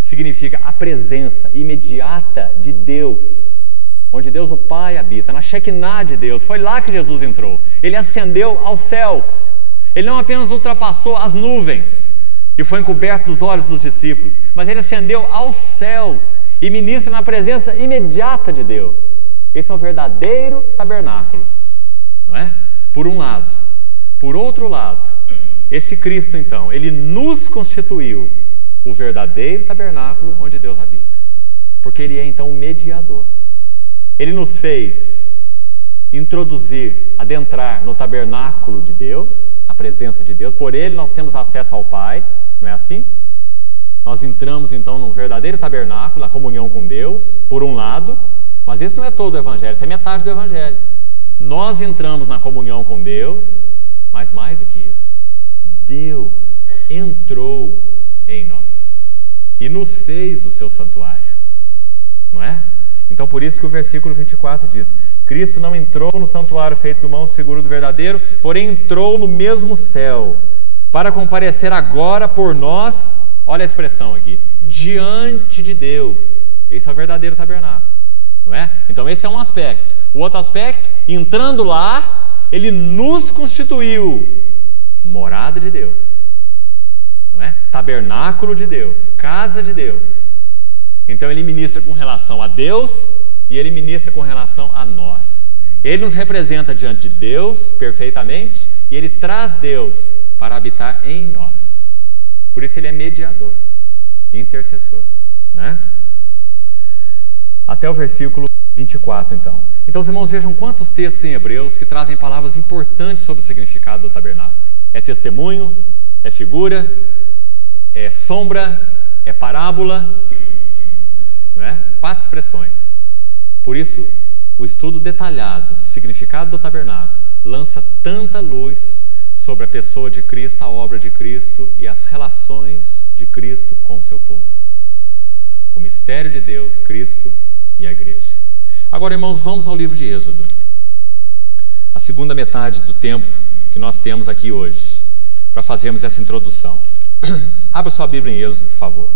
significa a presença imediata de Deus, onde Deus o Pai habita, na Shekinah de Deus. Foi lá que Jesus entrou. Ele ascendeu aos céus. Ele não apenas ultrapassou as nuvens e foi encoberto dos olhos dos discípulos, mas ele ascendeu aos céus e ministra na presença imediata de Deus. Esse é o verdadeiro tabernáculo, não é? Por um lado. Por outro lado, esse Cristo então, ele nos constituiu o verdadeiro tabernáculo onde Deus habita, porque ele é então o mediador. Ele nos fez introduzir, adentrar no tabernáculo de Deus, a presença de Deus. Por ele nós temos acesso ao Pai, não é assim? Nós entramos então num verdadeiro tabernáculo, na comunhão com Deus, por um lado, mas isso não é todo o Evangelho, isso é metade do Evangelho. Nós entramos na comunhão com Deus, mas mais do que isso, Deus entrou em nós e nos fez o seu santuário, não é? Então por isso que o versículo 24 diz: Cristo não entrou no santuário feito de mão seguro do verdadeiro, porém entrou no mesmo céu, para comparecer agora por nós, olha a expressão aqui, diante de Deus. Esse é o verdadeiro tabernáculo, não é? Então esse é um aspecto. O outro aspecto, entrando lá, ele nos constituiu morada de Deus, não é? Tabernáculo de Deus, casa de Deus. Então ele ministra com relação a Deus e ele ministra com relação a nós. Ele nos representa diante de Deus perfeitamente e ele traz Deus para habitar em nós. Por isso ele é mediador, intercessor, né? Até o versículo 24 então. Então os irmãos vejam quantos textos em Hebreus que trazem palavras importantes sobre o significado do tabernáculo. É testemunho, é figura, é sombra, é parábola, não é? 4 expressões. Por isso o estudo detalhado do significado do tabernáculo lança tanta luz sobre a pessoa de Cristo, a obra de Cristo e as relações de Cristo com o seu povo. O mistério de Deus, Cristo e a igreja. Agora, irmãos, vamos ao livro de Êxodo, a segunda metade do tempo que nós temos aqui hoje, para fazermos essa introdução. Abra sua Bíblia em Êxodo, por favor.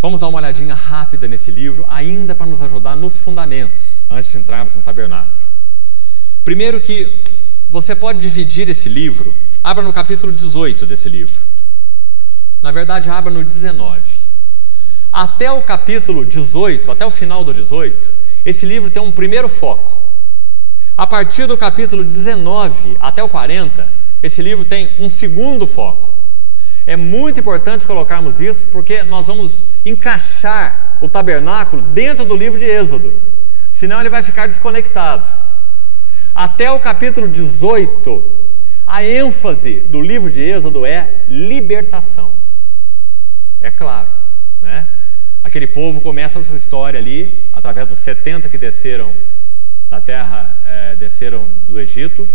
Vamos dar uma olhadinha rápida nesse livro, ainda para nos ajudar nos fundamentos, antes de entrarmos no tabernáculo. Primeiro que você pode dividir esse livro, abra no capítulo 18 desse livro. Na verdade, abra no 19. Até o capítulo 18, até o final do 18, esse livro tem um primeiro foco. A partir do capítulo 19 até o 40, esse livro tem um segundo foco. É muito importante colocarmos isso, porque nós vamos encaixar o tabernáculo dentro do livro de Êxodo. Senão ele vai ficar desconectado. Até o capítulo 18, a ênfase do livro de Êxodo é libertação. É claro, né? Aquele povo começa a sua história ali, através dos 70 que desceram da terra, desceram do Egito,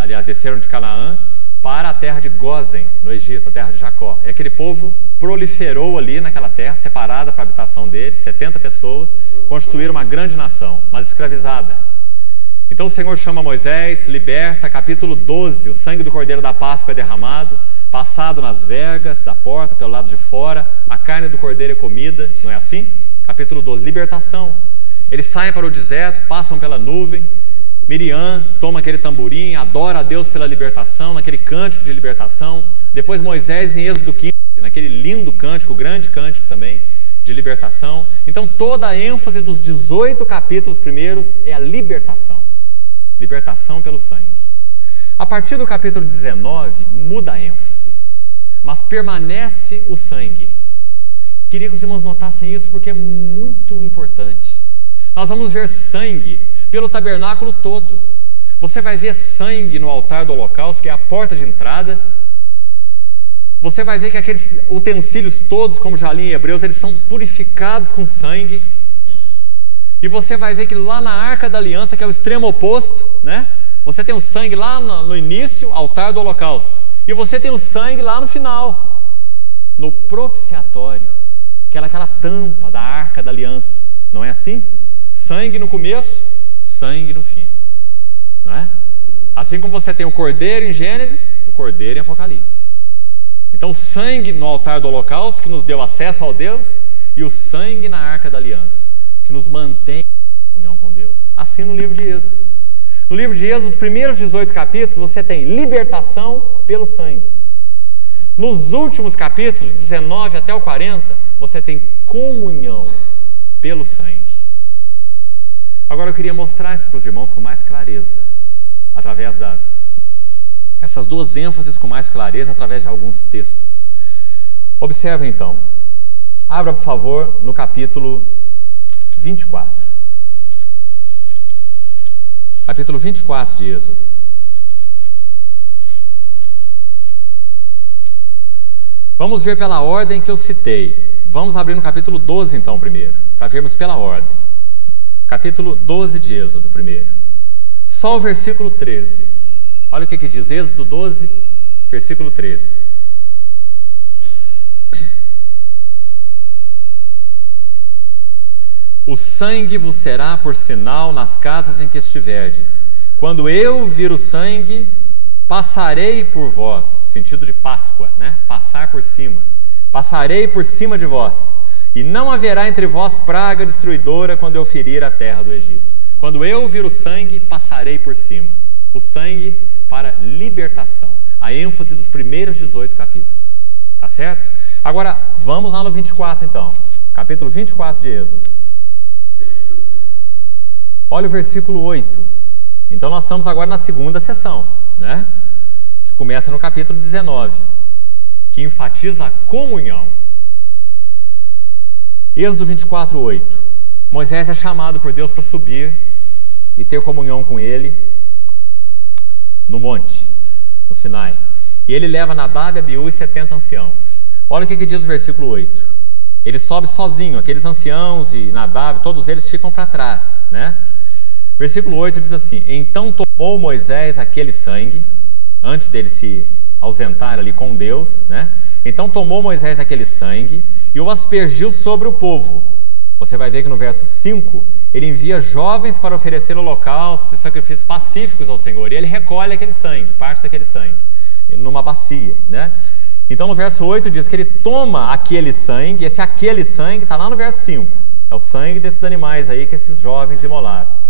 aliás, desceram de Canaã, para a terra de Gósen, no Egito, a terra de Jacó. E aquele povo proliferou ali naquela terra, separada para a habitação deles, 70 pessoas, constituíram uma grande nação, mas escravizada. Então o Senhor chama Moisés, liberta, capítulo 12, o sangue do Cordeiro da Páscoa é derramado, passado nas vergas da porta, pelo lado de fora, a carne do cordeiro é comida, não é assim? Capítulo 12, libertação. Eles saem para o deserto, passam pela nuvem, Miriam toma aquele tamborim, adora a Deus pela libertação, naquele cântico de libertação. Depois Moisés em Êxodo 15, naquele lindo cântico, grande cântico também, de libertação. Então toda a ênfase dos 18 capítulos primeiros é a libertação. Libertação pelo sangue. A partir do capítulo 19, muda a ênfase, mas permanece o sangue. Queria que os irmãos notassem isso, porque é muito importante. Nós vamos ver sangue pelo tabernáculo todo. Você vai ver sangue no altar do holocausto, que é a porta de entrada. Você vai ver que aqueles utensílios todos, como já li em Hebreus, eles são purificados com sangue. E você vai ver que lá na Arca da Aliança, que é o extremo oposto, né? Você tem o sangue lá no início, altar do holocausto. E você tem o sangue lá no final, no propiciatório, que era aquela tampa da Arca da Aliança. Não é assim? Sangue no começo, sangue no fim, não é? Assim como você tem o cordeiro em Gênesis, o cordeiro em Apocalipse. Então o sangue no altar do holocausto, que nos deu acesso ao Deus, e o sangue na Arca da Aliança, que nos mantém em comunhão com Deus. Assim no livro de Êxodo. No livro de Êxodo, os primeiros 18 capítulos, você tem libertação pelo sangue. Nos últimos capítulos, 19 até o 40, você tem comunhão pelo sangue. Agora eu queria mostrar isso para os irmãos com mais clareza, através essas duas ênfases com mais clareza, através de alguns textos. Observe então. Abra, por favor, no capítulo 24. Capítulo 24 de Êxodo. Vamos ver pela ordem que eu citei. Vamos abrir no capítulo 12 então primeiro, para vermos pela ordem. Capítulo 12 de Êxodo primeiro. Só o versículo 13. Olha o que diz, Êxodo 12, versículo 13. O sangue vos será por sinal nas casas em que estiverdes. Quando eu vir o sangue, passarei por vós. Sentido de Páscoa, né? Passar por cima. Passarei por cima de vós. E não haverá entre vós praga destruidora quando eu ferir a terra do Egito. Quando eu vir o sangue, passarei por cima. O sangue para libertação. A ênfase dos primeiros 18 capítulos. Tá certo? Agora, vamos lá no 24 então. Capítulo 24 de Êxodo. Olha o versículo 8. Então nós estamos agora na segunda sessão, né? Que começa no capítulo 19, que enfatiza a comunhão. Êxodo 24, 8. Moisés é chamado por Deus para subir e ter comunhão com ele no monte, no Sinai. E ele leva Nadab, Abiú e 70 anciãos. Olha o que diz o versículo 8. Ele sobe sozinho, aqueles anciãos e Nadab, todos eles ficam para trás, né? Versículo 8 diz assim: então tomou Moisés aquele sangue, antes dele se ausentar ali com Deus, né? Então tomou Moisés aquele sangue e o aspergiu sobre o povo. Você vai ver que no verso 5, ele envia jovens para oferecer holocaustos e sacrifícios pacíficos ao Senhor. E ele recolhe aquele sangue, parte daquele sangue, numa bacia, né? Então no verso 8 diz que ele toma aquele sangue, esse aquele sangue está lá no verso 5. É o sangue desses animais aí que esses jovens imolaram.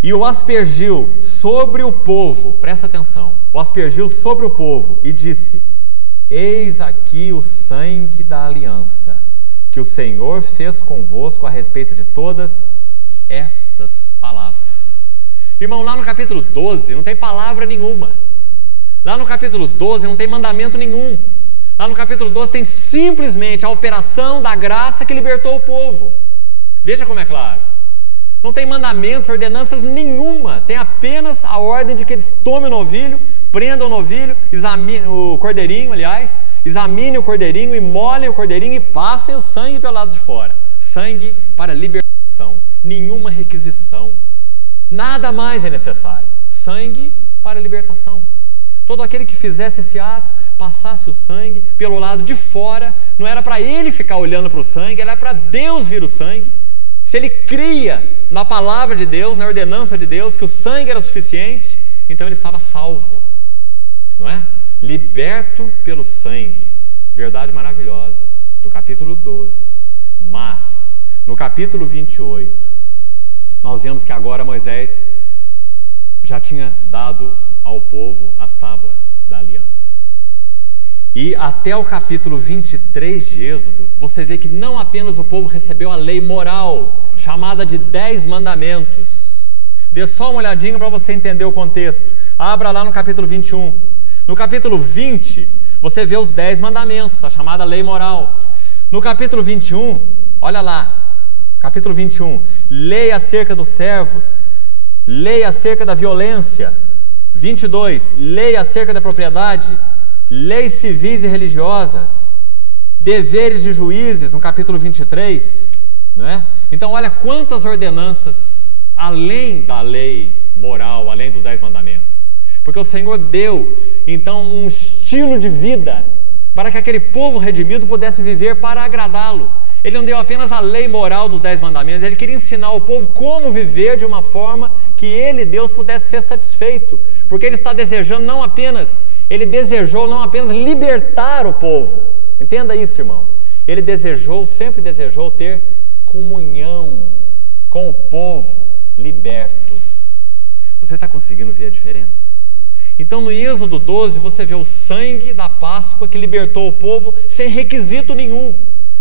E o aspergiu sobre o povo, presta atenção, o aspergiu sobre o povo e disse: eis aqui o sangue da aliança, que o Senhor fez convosco a respeito de todas estas palavras. Irmão, lá no capítulo 12 não tem palavra nenhuma. Lá no capítulo 12 não tem mandamento nenhum. Lá no capítulo 12 tem simplesmente a operação da graça que libertou o povo. Veja como é claro. Não tem mandamentos, ordenanças nenhuma. Tem apenas a ordem de que eles tomem o novilho, prendam o novilho, examinem o cordeirinho, aliás, examinem o cordeirinho, imolem o cordeirinho e passem o sangue pelo lado de fora. Sangue para libertação. Nenhuma requisição. Nada mais é necessário. Sangue para libertação. Todo aquele que fizesse esse ato, passasse o sangue pelo lado de fora, não era para ele ficar olhando para o sangue, era para Deus vir o sangue. Se ele cria na palavra de Deus, na ordenança de Deus, que o sangue era suficiente, então ele estava salvo, não é? Liberto pelo sangue. Verdade maravilhosa, do capítulo 12. Mas, no capítulo 28, nós vemos que agora Moisés já tinha dado ao povo as tábuas da aliança. E até o capítulo 23 de Êxodo, você vê que não apenas o povo recebeu a lei moral, chamada de 10 mandamentos. Dê só uma olhadinha para você entender o contexto. Abra lá no capítulo 21. No capítulo 20, você vê os 10 mandamentos, a chamada lei moral. No capítulo 21, olha lá, capítulo 21, lei acerca dos servos, lei acerca da violência. 22, lei acerca da propriedade, leis civis e religiosas, deveres de juízes, no capítulo 23, não é? Então olha quantas ordenanças, além da lei moral, além dos 10 mandamentos. Porque o Senhor deu, então, um estilo de vida para que aquele povo redimido pudesse viver para agradá-lo. Ele não deu apenas a lei moral dos 10 mandamentos, ele queria ensinar ao povo como viver de uma forma que ele, Deus, pudesse ser satisfeito. Porque ele está desejando não apenas, ele desejou não apenas libertar o povo. Entenda isso, irmão. Ele desejou, sempre desejou ter comunhão com o povo liberto. Você está conseguindo ver a diferença? Então no Êxodo 12 você vê o sangue da Páscoa que libertou o povo sem requisito nenhum.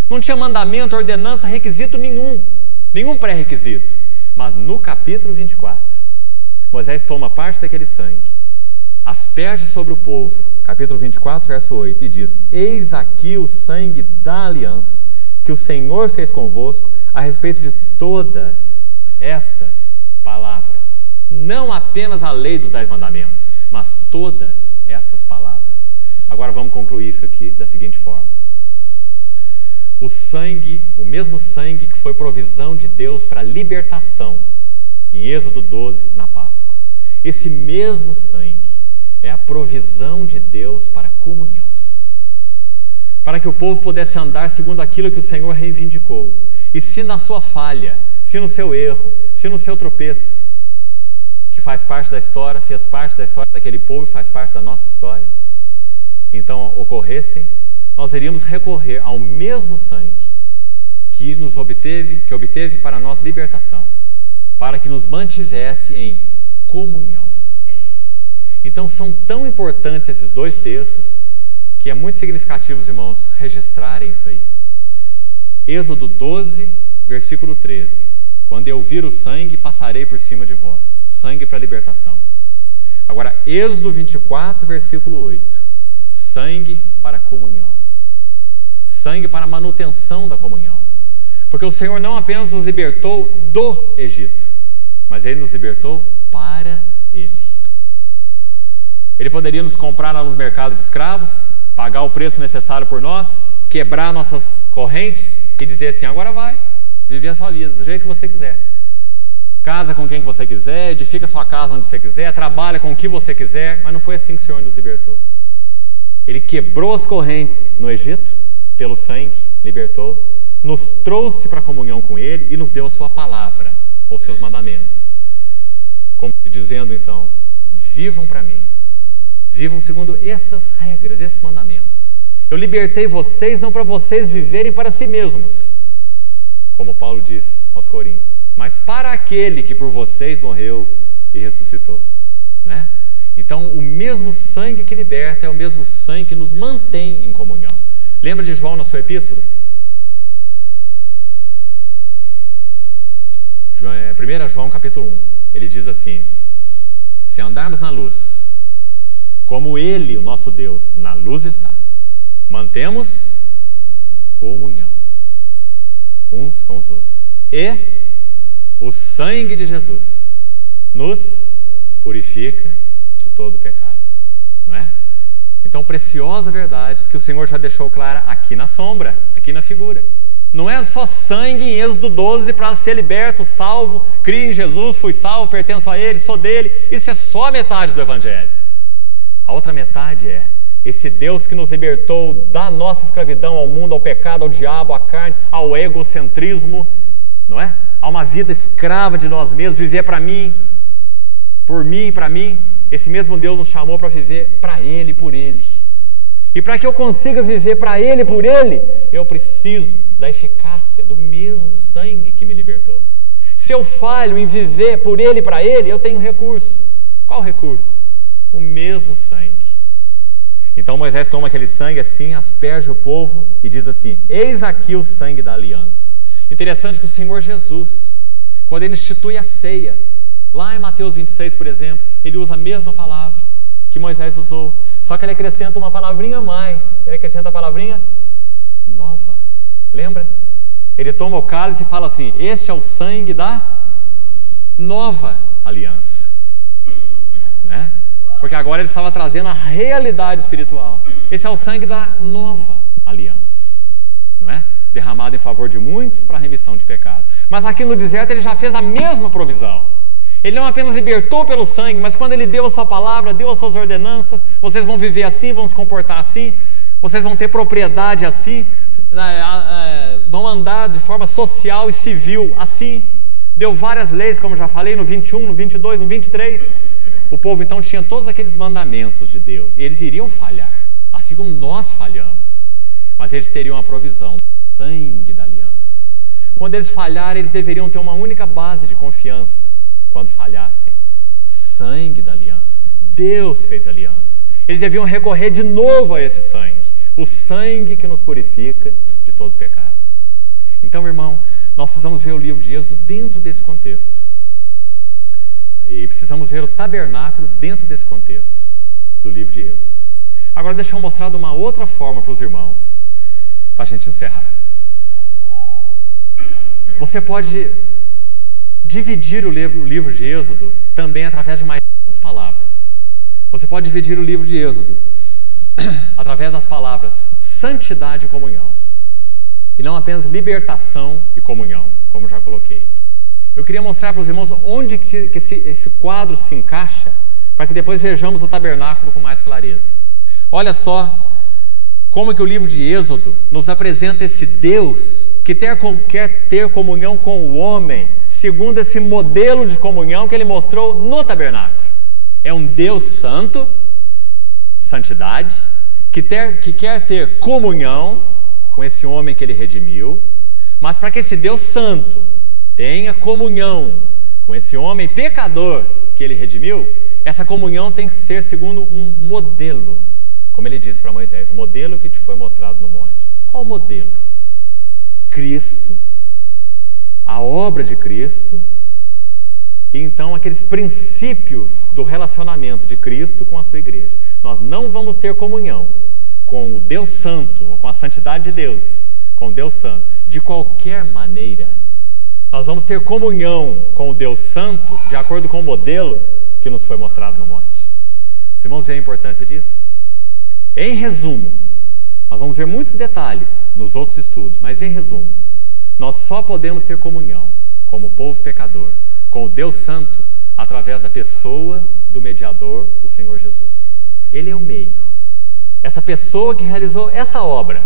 Não tinha mandamento, ordenança, requisito nenhum. Nenhum pré-requisito. Mas no capítulo 24, Moisés toma parte daquele sangue, asperge sobre o povo, capítulo 24, verso 8, e diz: eis aqui o sangue da aliança que o Senhor fez convosco a respeito de todas estas palavras. Não apenas a lei dos 10 mandamentos, mas todas estas palavras. Agora vamos concluir isso aqui da seguinte forma. O sangue, o mesmo sangue que foi provisão de Deus para a libertação, em Êxodo 12, na Páscoa. Esse mesmo sangue é a provisão de Deus para a comunhão. Para que o povo pudesse andar segundo aquilo que o Senhor reivindicou. E se na sua falha, se no seu erro, se no seu tropeço, que faz parte da história, fez parte da história daquele povo e faz parte da nossa história, então ocorressem, nós iríamos recorrer ao mesmo sangue que obteve para nós libertação, para que nos mantivesse em comunhão. Então são tão importantes esses dois textos que é muito significativo os irmãos registrarem isso aí. Êxodo 12, versículo 13. Quando eu vir o sangue, passarei por cima de vós. Sangue para libertação. Agora, Êxodo 24, versículo 8. Sangue para comunhão. Sangue para manutenção da comunhão. Porque o Senhor não apenas nos libertou do Egito, mas Ele nos libertou para Ele. Ele poderia nos comprar lá nos mercados de escravos, pagar o preço necessário por nós, quebrar nossas correntes e dizer assim, agora vai, viver a sua vida do jeito que você quiser. Casa com quem você quiser, edifica a sua casa onde você quiser, trabalha com o que você quiser, mas não foi assim que o Senhor nos libertou. Ele quebrou as correntes no Egito, pelo sangue, libertou, nos trouxe para a comunhão com Ele e nos deu a sua palavra, os seus mandamentos. Como se dizendo então, vivam para mim, vivam segundo essas regras, esses mandamentos. Eu libertei vocês não para vocês viverem para si mesmos, como Paulo diz aos Coríntios, mas para aquele que por vocês morreu e ressuscitou, né? Então o mesmo sangue que liberta é o mesmo sangue que nos mantém em comunhão. Lembra de João na sua epístola? 1 João capítulo 1, ele diz assim, se andarmos na luz, como Ele, o nosso Deus, na luz está, mantemos comunhão uns com os outros. E o sangue de Jesus nos purifica de todo pecado, não é? Então, preciosa verdade que o Senhor já deixou clara aqui na sombra, aqui na figura. Não é só sangue em Êxodo 12 para ser liberto, salvo, crio em Jesus, fui salvo, pertenço a Ele, sou dele. Isso é só a metade do Evangelho. A outra metade é esse Deus que nos libertou da nossa escravidão ao mundo, ao pecado, ao diabo, à carne, ao egocentrismo, não é? A uma vida escrava de nós mesmos, viver para mim, por mim e para mim. Esse mesmo Deus nos chamou para viver para Ele e por Ele. E para que eu consiga viver para Ele e por Ele, eu preciso da eficácia do mesmo sangue que me libertou. Se eu falho em viver por Ele e para Ele, eu tenho recurso. Qual recurso? O mesmo sangue. Então Moisés toma aquele sangue assim, asperge o povo e diz assim, eis aqui o sangue da aliança. Interessante que o Senhor Jesus, quando Ele institui a ceia, lá em Mateus 26, por exemplo, Ele usa a mesma palavra que Moisés usou, só que Ele acrescenta uma palavrinha a mais. Ele acrescenta a palavrinha nova. Lembra? Ele toma o cálice e fala assim, este é o sangue da nova aliança, né? Porque agora ele estava trazendo a realidade espiritual. Esse é o sangue da nova aliança, não é? Derramado em favor de muitos para a remissão de pecado. Mas aqui no deserto ele já fez a mesma provisão. Ele não apenas libertou pelo sangue, mas quando Ele deu a sua palavra, deu as suas ordenanças, vocês vão viver assim, vão se comportar assim, vocês vão ter propriedade assim, vão andar de forma social e civil assim. Deu várias leis, como já falei, no 21, no 22, no 23. O povo então tinha todos aqueles mandamentos de Deus, e eles iriam falhar, assim como nós falhamos, mas eles teriam a provisão do sangue da aliança. Quando eles falharem, eles deveriam ter uma única base de confiança. Quando falhassem, o sangue da aliança. Deus fez aliança. Eles deviam recorrer de novo a esse sangue, o sangue que nos purifica de todo pecado. Então, irmão, nós precisamos ver o livro de Êxodo dentro desse contexto. E precisamos ver o tabernáculo dentro desse contexto do livro de Êxodo. Agora deixa eu mostrar de uma outra forma para os irmãos, para a gente encerrar. Você pode dividir o livro de Êxodo também através de mais duas palavras. Você pode dividir o livro de Êxodo através das palavras santidade e comunhão. E não apenas libertação e comunhão, como já coloquei. Eu queria mostrar para os irmãos onde que esse quadro se encaixa, para que depois vejamos o tabernáculo com mais clareza. Olha só como que o livro de Êxodo nos apresenta esse Deus que quer ter comunhão com o homem, segundo esse modelo de comunhão que ele mostrou no tabernáculo. É um Deus santo, santidade, que quer ter comunhão com esse homem que ele redimiu, mas para que esse Deus santo tenha comunhão com esse homem pecador que ele redimiu, essa comunhão tem que ser segundo um modelo, como ele disse para Moisés, o modelo que te foi mostrado no monte. Qual modelo? Cristo, a obra de Cristo, e então aqueles princípios do relacionamento de Cristo com a sua igreja. Nós não vamos ter comunhão com o Deus Santo, ou com a santidade de Deus, com o Deus Santo, de qualquer maneira. Nós vamos ter comunhão com o Deus Santo de acordo com o modelo que nos foi mostrado no monte. Os irmãos veem a importância disso? Em resumo, nós vamos ver muitos detalhes nos outros estudos, mas em resumo, nós só podemos ter comunhão como povo pecador com o Deus Santo através da pessoa do mediador, o Senhor Jesus. Ele é o meio. Essa pessoa que realizou essa obra.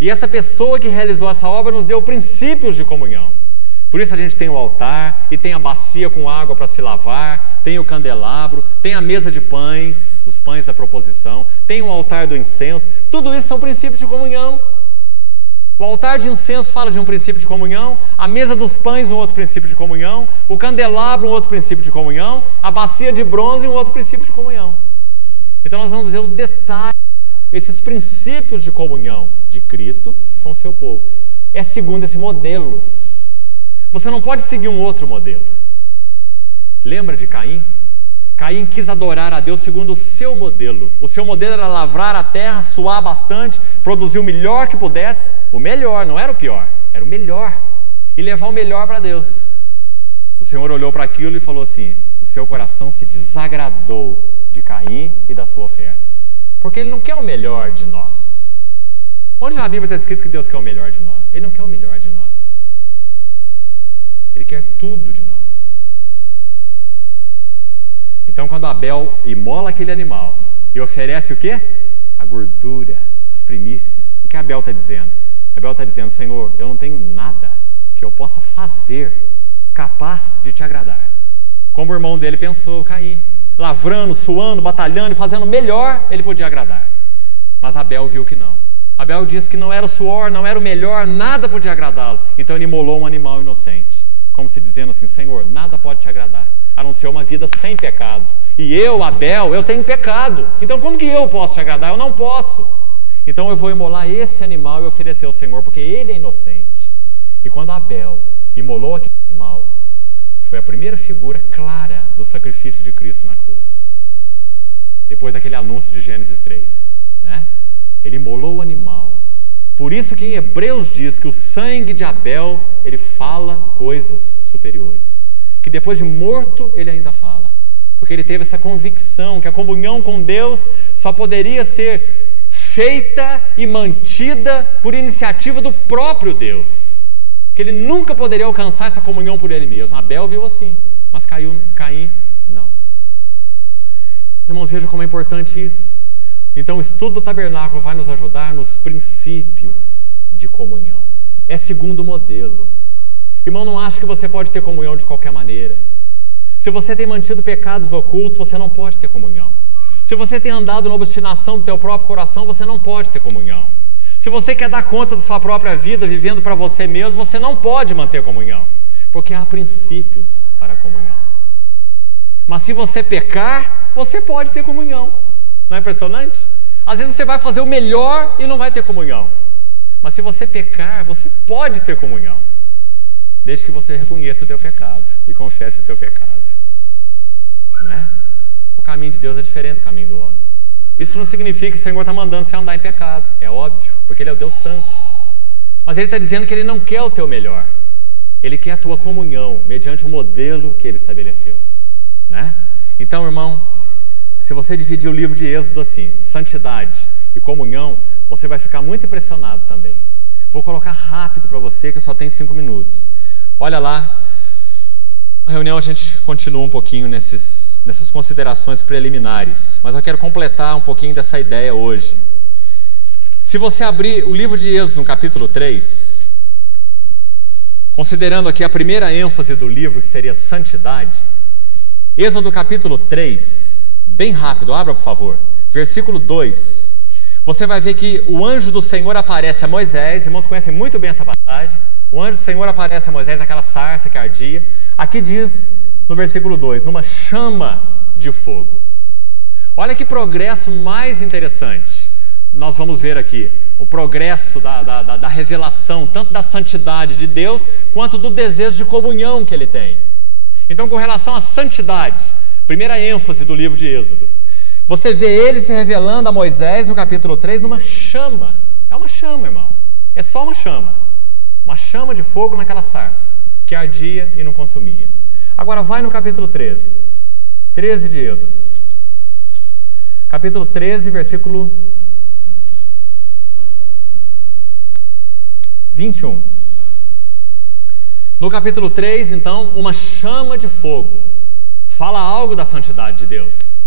E essa pessoa que realizou essa obra nos deu princípios de comunhão. Por isso a gente tem o altar, e tem a bacia com água para se lavar, tem o candelabro, tem a mesa de pães, os pães da proposição, tem o altar do incenso. Tudo isso são princípios de comunhão. O altar de incenso fala de um princípio de comunhão, a mesa dos pães um outro princípio de comunhão, o candelabro um outro princípio de comunhão, a bacia de bronze um outro princípio de comunhão. Então nós vamos ver os detalhes, esses princípios de comunhão de Cristo com o seu povo. É segundo esse modelo. Você não pode seguir um outro modelo. Lembra de Caim? Caim quis adorar a Deus segundo o seu modelo. O seu modelo era lavrar a terra, suar bastante, produzir o melhor que pudesse. O melhor, não era o pior, era o melhor. E levar o melhor para Deus. O Senhor olhou para aquilo e falou assim: o seu coração se desagradou de Caim e da sua oferta. Porque Ele não quer o melhor de nós. Onde na Bíblia está escrito que Deus quer o melhor de nós? Ele não quer o melhor de nós. Ele quer tudo de nós. Então quando Abel imola aquele animal e oferece o quê? A gordura, as primícias. O que Abel está dizendo? Abel está dizendo: Senhor, eu não tenho nada que eu possa fazer capaz de te agradar. Como o irmão dele pensou, Caim. Lavrando, suando, batalhando e fazendo o melhor, ele podia agradar. Mas Abel viu que não. Abel disse que não era o suor, não era o melhor, nada podia agradá-lo. Então ele imolou um animal inocente, como se dizendo assim: Senhor, nada pode te agradar, a não ser uma vida sem pecado. E eu, Abel, eu tenho pecado. Então como que eu posso te agradar? Eu não posso. Então eu vou imolar esse animal e oferecer ao Senhor, porque ele é inocente. E quando Abel imolou aquele animal, foi a primeira figura clara do sacrifício de Cristo na cruz. Depois daquele anúncio de Gênesis 3, né? Ele imolou o animal. Por isso que em Hebreus diz que o sangue de Abel, ele fala coisas superiores. Que depois de morto, ele ainda fala. Porque ele teve essa convicção que a comunhão com Deus só poderia ser feita e mantida por iniciativa do próprio Deus. Que ele nunca poderia alcançar essa comunhão por ele mesmo. Abel viu assim, mas Caim não. Os irmãos, vejam como é importante isso. Então o estudo do tabernáculo vai nos ajudar nos princípios de comunhão. É segundo o modelo. Irmão, não acha que você pode ter comunhão de qualquer maneira. Se você tem mantido pecados ocultos, você não pode ter comunhão. Se você tem andado na obstinação do teu próprio coração, você não pode ter comunhão. Se você quer dar conta da sua própria vida, vivendo para você mesmo, você não pode manter comunhão. Porque há princípios para a comunhão. Mas se você pecar, você pode ter comunhão. Não é impressionante? Às vezes você vai fazer o melhor e não vai ter comunhão. Mas se você pecar, você pode ter comunhão. Desde que você reconheça o teu pecado e confesse o teu pecado. Não é? O caminho de Deus é diferente do caminho do homem. Isso não significa que o Senhor está mandando você andar em pecado. É óbvio, porque Ele é o Deus Santo. Mas Ele está dizendo que Ele não quer o teu melhor. Ele quer a tua comunhão, mediante o modelo que Ele estabeleceu. Né? Então, irmão, se você dividir o livro de Êxodo assim, santidade e comunhão, você vai ficar muito impressionado também. Vou colocar rápido para você, que só tem 5 minutos. Olha lá, na reunião a gente continua um pouquinho nessas considerações preliminares, mas eu quero completar um pouquinho dessa ideia hoje. Se você abrir o livro de Êxodo no capítulo 3, considerando aqui a primeira ênfase do livro, que seria santidade, Êxodo capítulo 3, bem rápido, abra por favor, versículo 2, você vai ver que o anjo do Senhor aparece a Moisés, irmãos conhecem muito bem essa passagem, o anjo do Senhor aparece a Moisés naquela sarça que ardia, aqui diz no versículo 2, numa chama de fogo. Olha que progresso mais interessante. Nós vamos ver aqui o progresso da revelação, tanto da santidade de Deus, quanto do desejo de comunhão que Ele tem. Então, com relação à santidade, primeira ênfase do livro de Êxodo, você vê Ele se revelando a Moisés no capítulo 3 numa chama. É uma chama, irmão. É só uma chama de fogo naquela sarça, que ardia e não consumia. Agora vai no capítulo 13 de Êxodo. Capítulo 13, versículo 21. No capítulo 3, então, uma chama de fogo. Fala algo da santidade de Deus.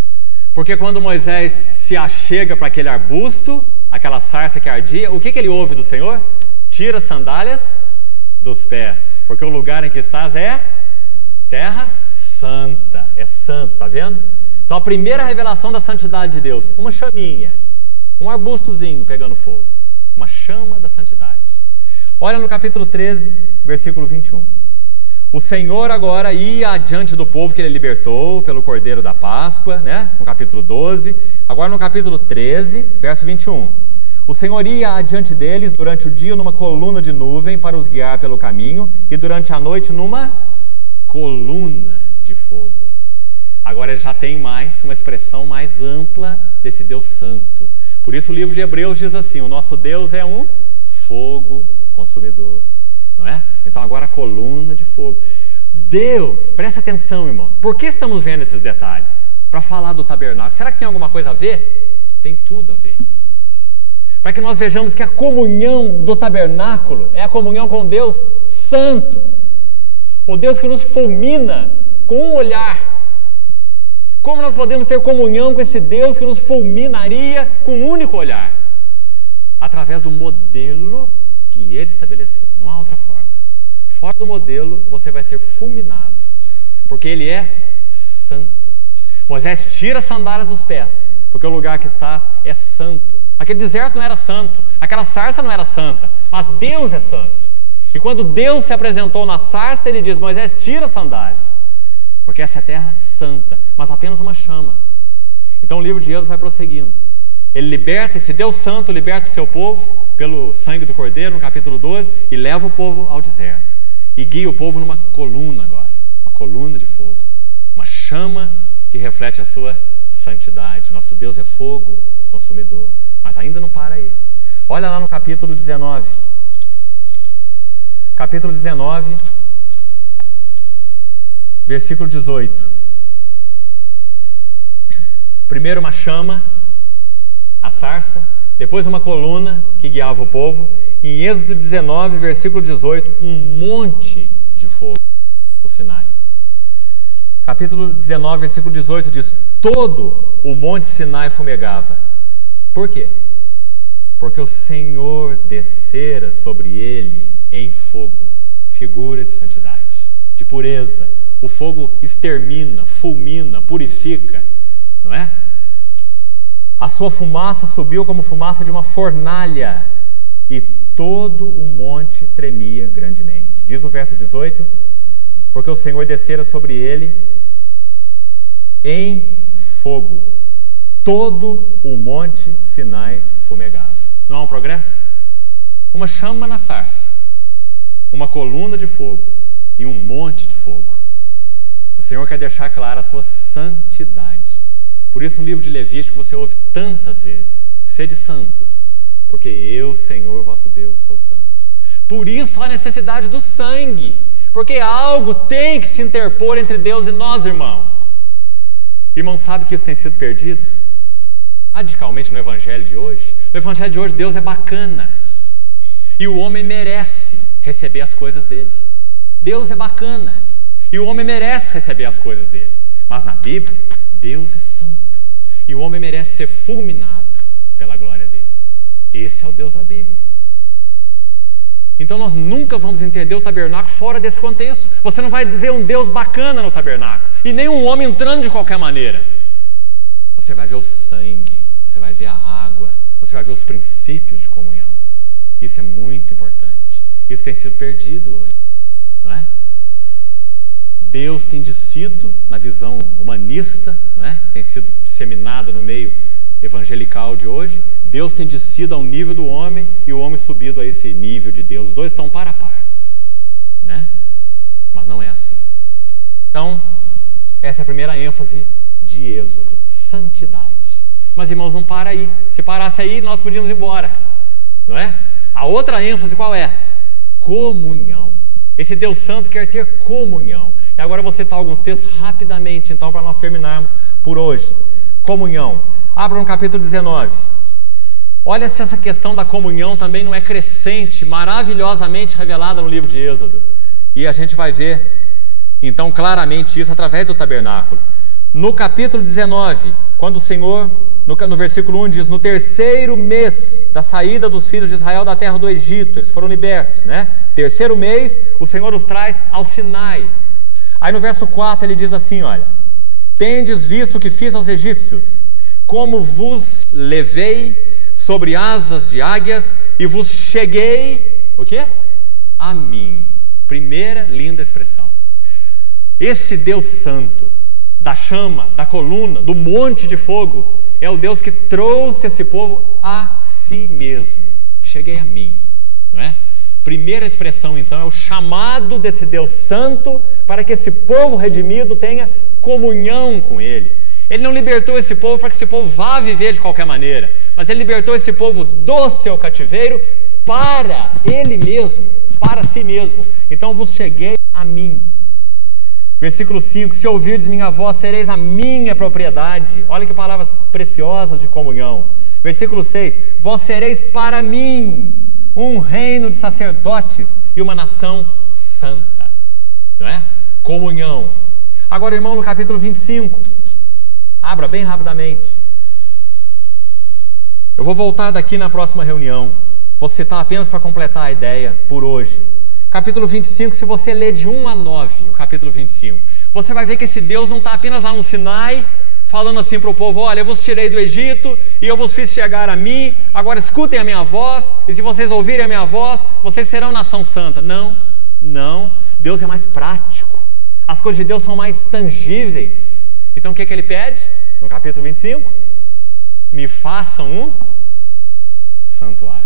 Porque quando Moisés se achega para aquele arbusto, aquela sarça que ardia, o que ele ouve do Senhor? Tira as sandálias dos pés, porque o lugar em que estás é terra santa, é santo, tá vendo? Então a primeira revelação da santidade de Deus, uma chaminha, um arbustozinho pegando fogo, uma chama da santidade. Olha no capítulo 13, versículo 21. O Senhor agora ia adiante do povo que Ele libertou pelo Cordeiro da Páscoa, né? No capítulo 12. Agora no capítulo 13, verso 21. O Senhor ia adiante deles durante o dia numa coluna de nuvem para os guiar pelo caminho e durante a noite numa coluna de fogo. Agora ele já tem mais uma expressão mais ampla desse Deus santo. Por isso o livro de Hebreus diz assim, o nosso Deus é um fogo consumidor, não é? Então agora a coluna de fogo. Deus, presta atenção, irmão, por que estamos vendo esses detalhes? Para falar do tabernáculo, será que tem alguma coisa a ver? Tem tudo a ver. Para que nós vejamos que a comunhão do tabernáculo é a comunhão com Deus santo, o Deus que nos fulmina com um olhar. Como nós podemos ter comunhão com esse Deus que nos fulminaria com um único olhar? Através do modelo que Ele estabeleceu, não há outra forma. Fora do modelo, você vai ser fulminado, porque Ele é santo. Moisés tira as sandálias dos pés, porque o lugar que estás é santo. Aquele deserto não era santo, aquela sarça não era santa, mas Deus é santo. E quando Deus se apresentou na sarça, Ele diz, Moisés, tira as sandálias, porque essa é terra santa, mas apenas uma chama. Então o livro de Êxodo vai prosseguindo. Ele liberta, esse Deus santo liberta o seu povo pelo sangue do Cordeiro, no capítulo 12, e leva o povo ao deserto. E guia o povo numa coluna agora, uma coluna de fogo, uma chama que reflete a sua santidade. Nosso Deus é fogo consumidor, mas ainda não para aí. Olha lá no capítulo 19. Capítulo 19, versículo 18. Primeiro uma chama, a sarça, depois uma coluna que guiava o povo. Em Êxodo 19, versículo 18, um monte de fogo, o Sinai. Capítulo 19, versículo 18 diz, todo o monte Sinai fumegava. Por quê? Porque o Senhor descera sobre ele em fogo, figura de santidade, de pureza. O fogo extermina, fulmina, purifica, não é? A sua fumaça subiu como fumaça de uma fornalha e todo o monte tremia grandemente. Diz o verso 18, porque o Senhor descera sobre ele em fogo, todo o monte Sinai fumegava. Não há um progresso? Uma chama na sarça, uma coluna de fogo e um monte de fogo. O Senhor quer deixar clara a sua santidade. Por isso no livro de Levítico você ouve tantas vezes, sede santos, porque eu, Senhor, vosso Deus, sou santo. Por isso a necessidade do sangue, porque algo tem que se interpor entre Deus e nós, irmão. Irmão, sabe que isso tem sido perdido? Radicalmente no Evangelho de hoje. No Evangelho de hoje, Deus é bacana. E o homem merece receber as coisas dele. Deus é bacana. E o homem merece receber as coisas dele. Mas na Bíblia, Deus é santo. E o homem merece ser fulminado pela glória dele. Esse é o Deus da Bíblia. Então nós nunca vamos entender o tabernáculo fora desse contexto. Você não vai ver um Deus bacana no tabernáculo. E nem um homem entrando de qualquer maneira. Você vai ver o sangue. Você vai ver a água. Você vai ver os princípios de comunhão. Isso é muito importante. Isso tem sido perdido hoje. Não é? Deus tem descido na visão humanista, não é? Que tem sido disseminada no meio evangelical de hoje. Deus tem descido ao nível do homem e o homem subido a esse nível de Deus. Os dois estão par a par, né? Mas não é assim. Então, essa é a primeira ênfase de Êxodo, santidade. Mas, irmãos, não para aí. Se parasse aí, nós podíamos ir embora, não é? A outra ênfase qual é? Comunhão. Esse Deus Santo quer ter comunhão. E agora eu vou citar alguns textos rapidamente, então, para nós terminarmos por hoje. Comunhão. Abra no capítulo 19. Olha se essa questão da comunhão também não é crescente, maravilhosamente revelada no livro de Êxodo. E a gente vai ver, então, claramente isso através do tabernáculo. No capítulo 19, quando o Senhor, no versículo 1 diz, no terceiro mês da saída dos filhos de Israel da terra do Egito, eles foram libertos, né? Terceiro mês, o Senhor os traz ao Sinai. Aí no verso 4 ele diz assim, olha, tendes visto o que fiz aos egípcios, como vos levei sobre asas de águias e vos cheguei, o quê? A mim. Primeira linda expressão. Esse Deus Santo, da chama, da coluna, do monte de fogo, é o Deus que trouxe esse povo a si mesmo. Cheguei a mim, não é? Primeira expressão, então, é o chamado desse Deus Santo para que esse povo redimido tenha comunhão com Ele. Ele não libertou esse povo para que esse povo vá viver de qualquer maneira, mas Ele libertou esse povo do seu cativeiro para Ele mesmo, para si mesmo. Então vos cheguei a mim. Versículo 5, se ouvirdes minha voz, sereis a minha propriedade. Olha que palavras preciosas de comunhão. Versículo 6, vós sereis para mim um reino de sacerdotes e uma nação santa. Não é? Comunhão. Agora, irmão, no capítulo 25, abra bem rapidamente. Eu vou voltar daqui na próxima reunião. Vou citar apenas para completar a ideia por hoje. Capítulo 25, se você ler de 1 a 9, o capítulo 25, você vai ver que esse Deus não está apenas lá no Sinai, falando assim para o povo, olha, eu vos tirei do Egito e eu vos fiz chegar a mim, agora escutem a minha voz, e se vocês ouvirem a minha voz, vocês serão nação santa. Não, não, Deus é mais prático, as coisas de Deus são mais tangíveis. Então o que ele pede no capítulo 25? Me façam um santuário.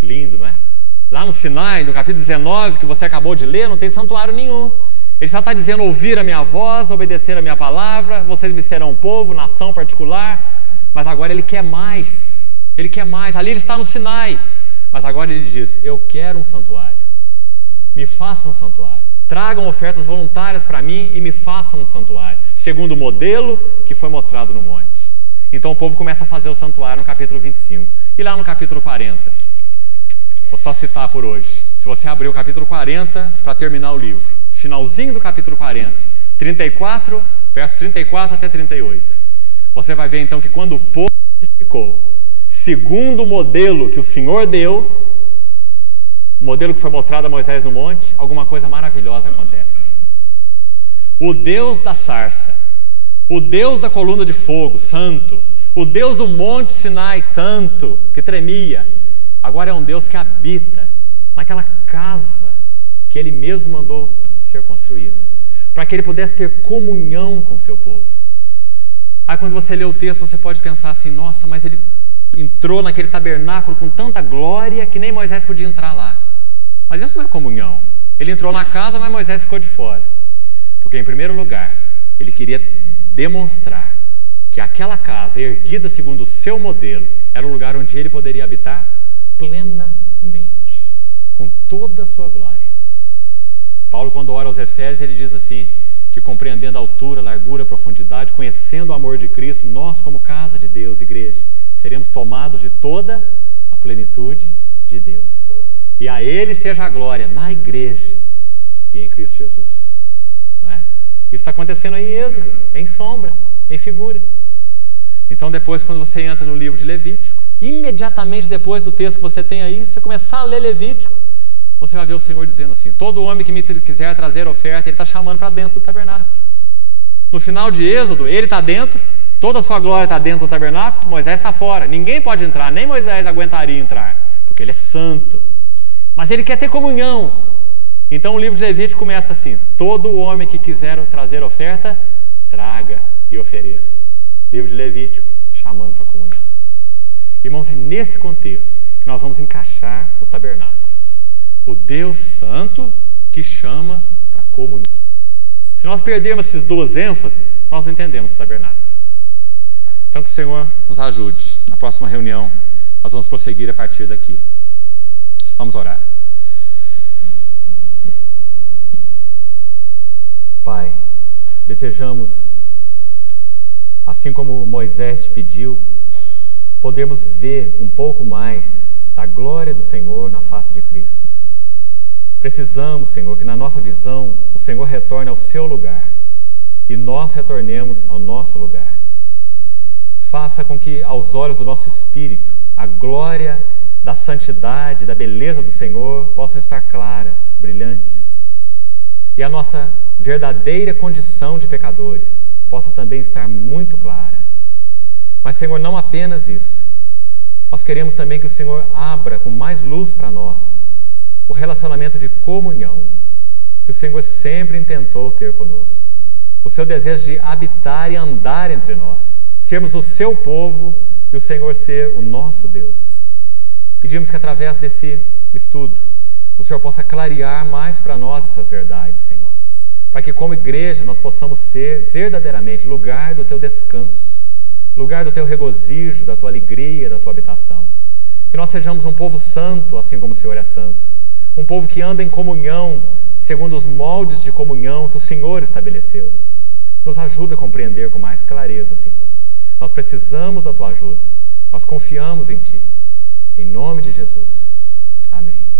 Lindo, não é? Lá no Sinai, no capítulo 19, que você acabou de ler, não tem santuário nenhum. Ele só está dizendo, ouvir a minha voz, obedecer a minha palavra, vocês me serão um povo, nação particular. Mas agora ele quer mais. Ele quer mais. Ali ele está no Sinai. Mas agora ele diz, eu quero um santuário. Me façam um santuário. Tragam ofertas voluntárias para mim e me façam um santuário. Segundo o modelo que foi mostrado no monte. Então o povo começa a fazer o santuário no capítulo 25. E lá no capítulo 40. Vou só citar por hoje. Se você abrir o capítulo 40 para terminar o livro. Finalzinho do capítulo 40, 34, verso 34 até 38. Você vai ver então que quando o povo ficou, segundo o modelo que o Senhor deu, o modelo que foi mostrado a Moisés no monte, alguma coisa maravilhosa acontece. O Deus da sarça, o Deus da coluna de fogo, santo, o Deus do monte Sinai, santo, que tremia, agora é um Deus que habita naquela casa que Ele mesmo mandou ser construída, para que Ele pudesse ter comunhão com o seu povo. Aí quando você lê o texto, você pode pensar assim, nossa, mas Ele entrou naquele tabernáculo com tanta glória que nem Moisés podia entrar lá. Mas isso não é comunhão. Ele entrou na casa, mas Moisés ficou de fora. Porque em primeiro lugar, Ele queria demonstrar que aquela casa, erguida segundo o seu modelo, era o lugar onde Ele poderia habitar plenamente, com toda a sua glória. Paulo, quando ora aos Efésios, ele diz assim, que compreendendo a altura, largura, profundidade, conhecendo o amor de Cristo, nós como casa de Deus, igreja, seremos tomados de toda a plenitude de Deus. E a Ele seja a glória na igreja e em Cristo Jesus. Não é? Isso está acontecendo aí em Êxodo, em sombra, em figura. Então depois, quando você entra no livro de Levítico, imediatamente depois do texto que você tem aí, você começar a ler Levítico, você vai ver o Senhor dizendo assim: todo homem que me quiser trazer oferta, Ele está chamando para dentro do tabernáculo. No final de Êxodo, Ele está dentro, toda a sua glória está dentro do tabernáculo, Moisés está fora. Ninguém pode entrar, nem Moisés aguentaria entrar, porque ele é santo. Mas ele quer ter comunhão. Então o livro de Levítico começa assim: todo homem que quiser trazer oferta, traga e ofereça. Livro de Levítico, chamando para a comunhão. Irmãos, é nesse contexto que nós vamos encaixar o tabernáculo. O Deus Santo que chama para a comunhão. Se nós perdermos essas duas ênfases, nós não entendemos o tabernáculo. Então que o Senhor nos ajude. Na próxima reunião, nós vamos prosseguir a partir daqui. Vamos orar. Pai, desejamos, assim como Moisés te pediu, podermos ver um pouco mais da glória do Senhor na face de Cristo. Precisamos, Senhor, que na nossa visão o Senhor retorne ao seu lugar e nós retornemos ao nosso lugar. Faça com que aos olhos do nosso espírito a glória da santidade, da beleza do Senhor possam estar claras, brilhantes. E a nossa verdadeira condição de pecadores possa também estar muito clara. Mas, Senhor, não apenas isso. Nós queremos também que o Senhor abra com mais luz para nós o relacionamento de comunhão que o Senhor sempre intentou ter conosco. O seu desejo de habitar e andar entre nós, sermos o seu povo e o Senhor ser o nosso Deus. Pedimos que através desse estudo o Senhor possa clarear mais para nós essas verdades, Senhor, para que como igreja nós possamos ser verdadeiramente lugar do teu descanso, lugar do teu regozijo, da tua alegria, da tua habitação. Que nós sejamos um povo santo, assim como o Senhor é santo. Um povo que anda em comunhão, segundo os moldes de comunhão que o Senhor estabeleceu. Nos ajuda a compreender com mais clareza, Senhor. Nós precisamos da tua ajuda. Nós confiamos em Ti. Em nome de Jesus. Amém.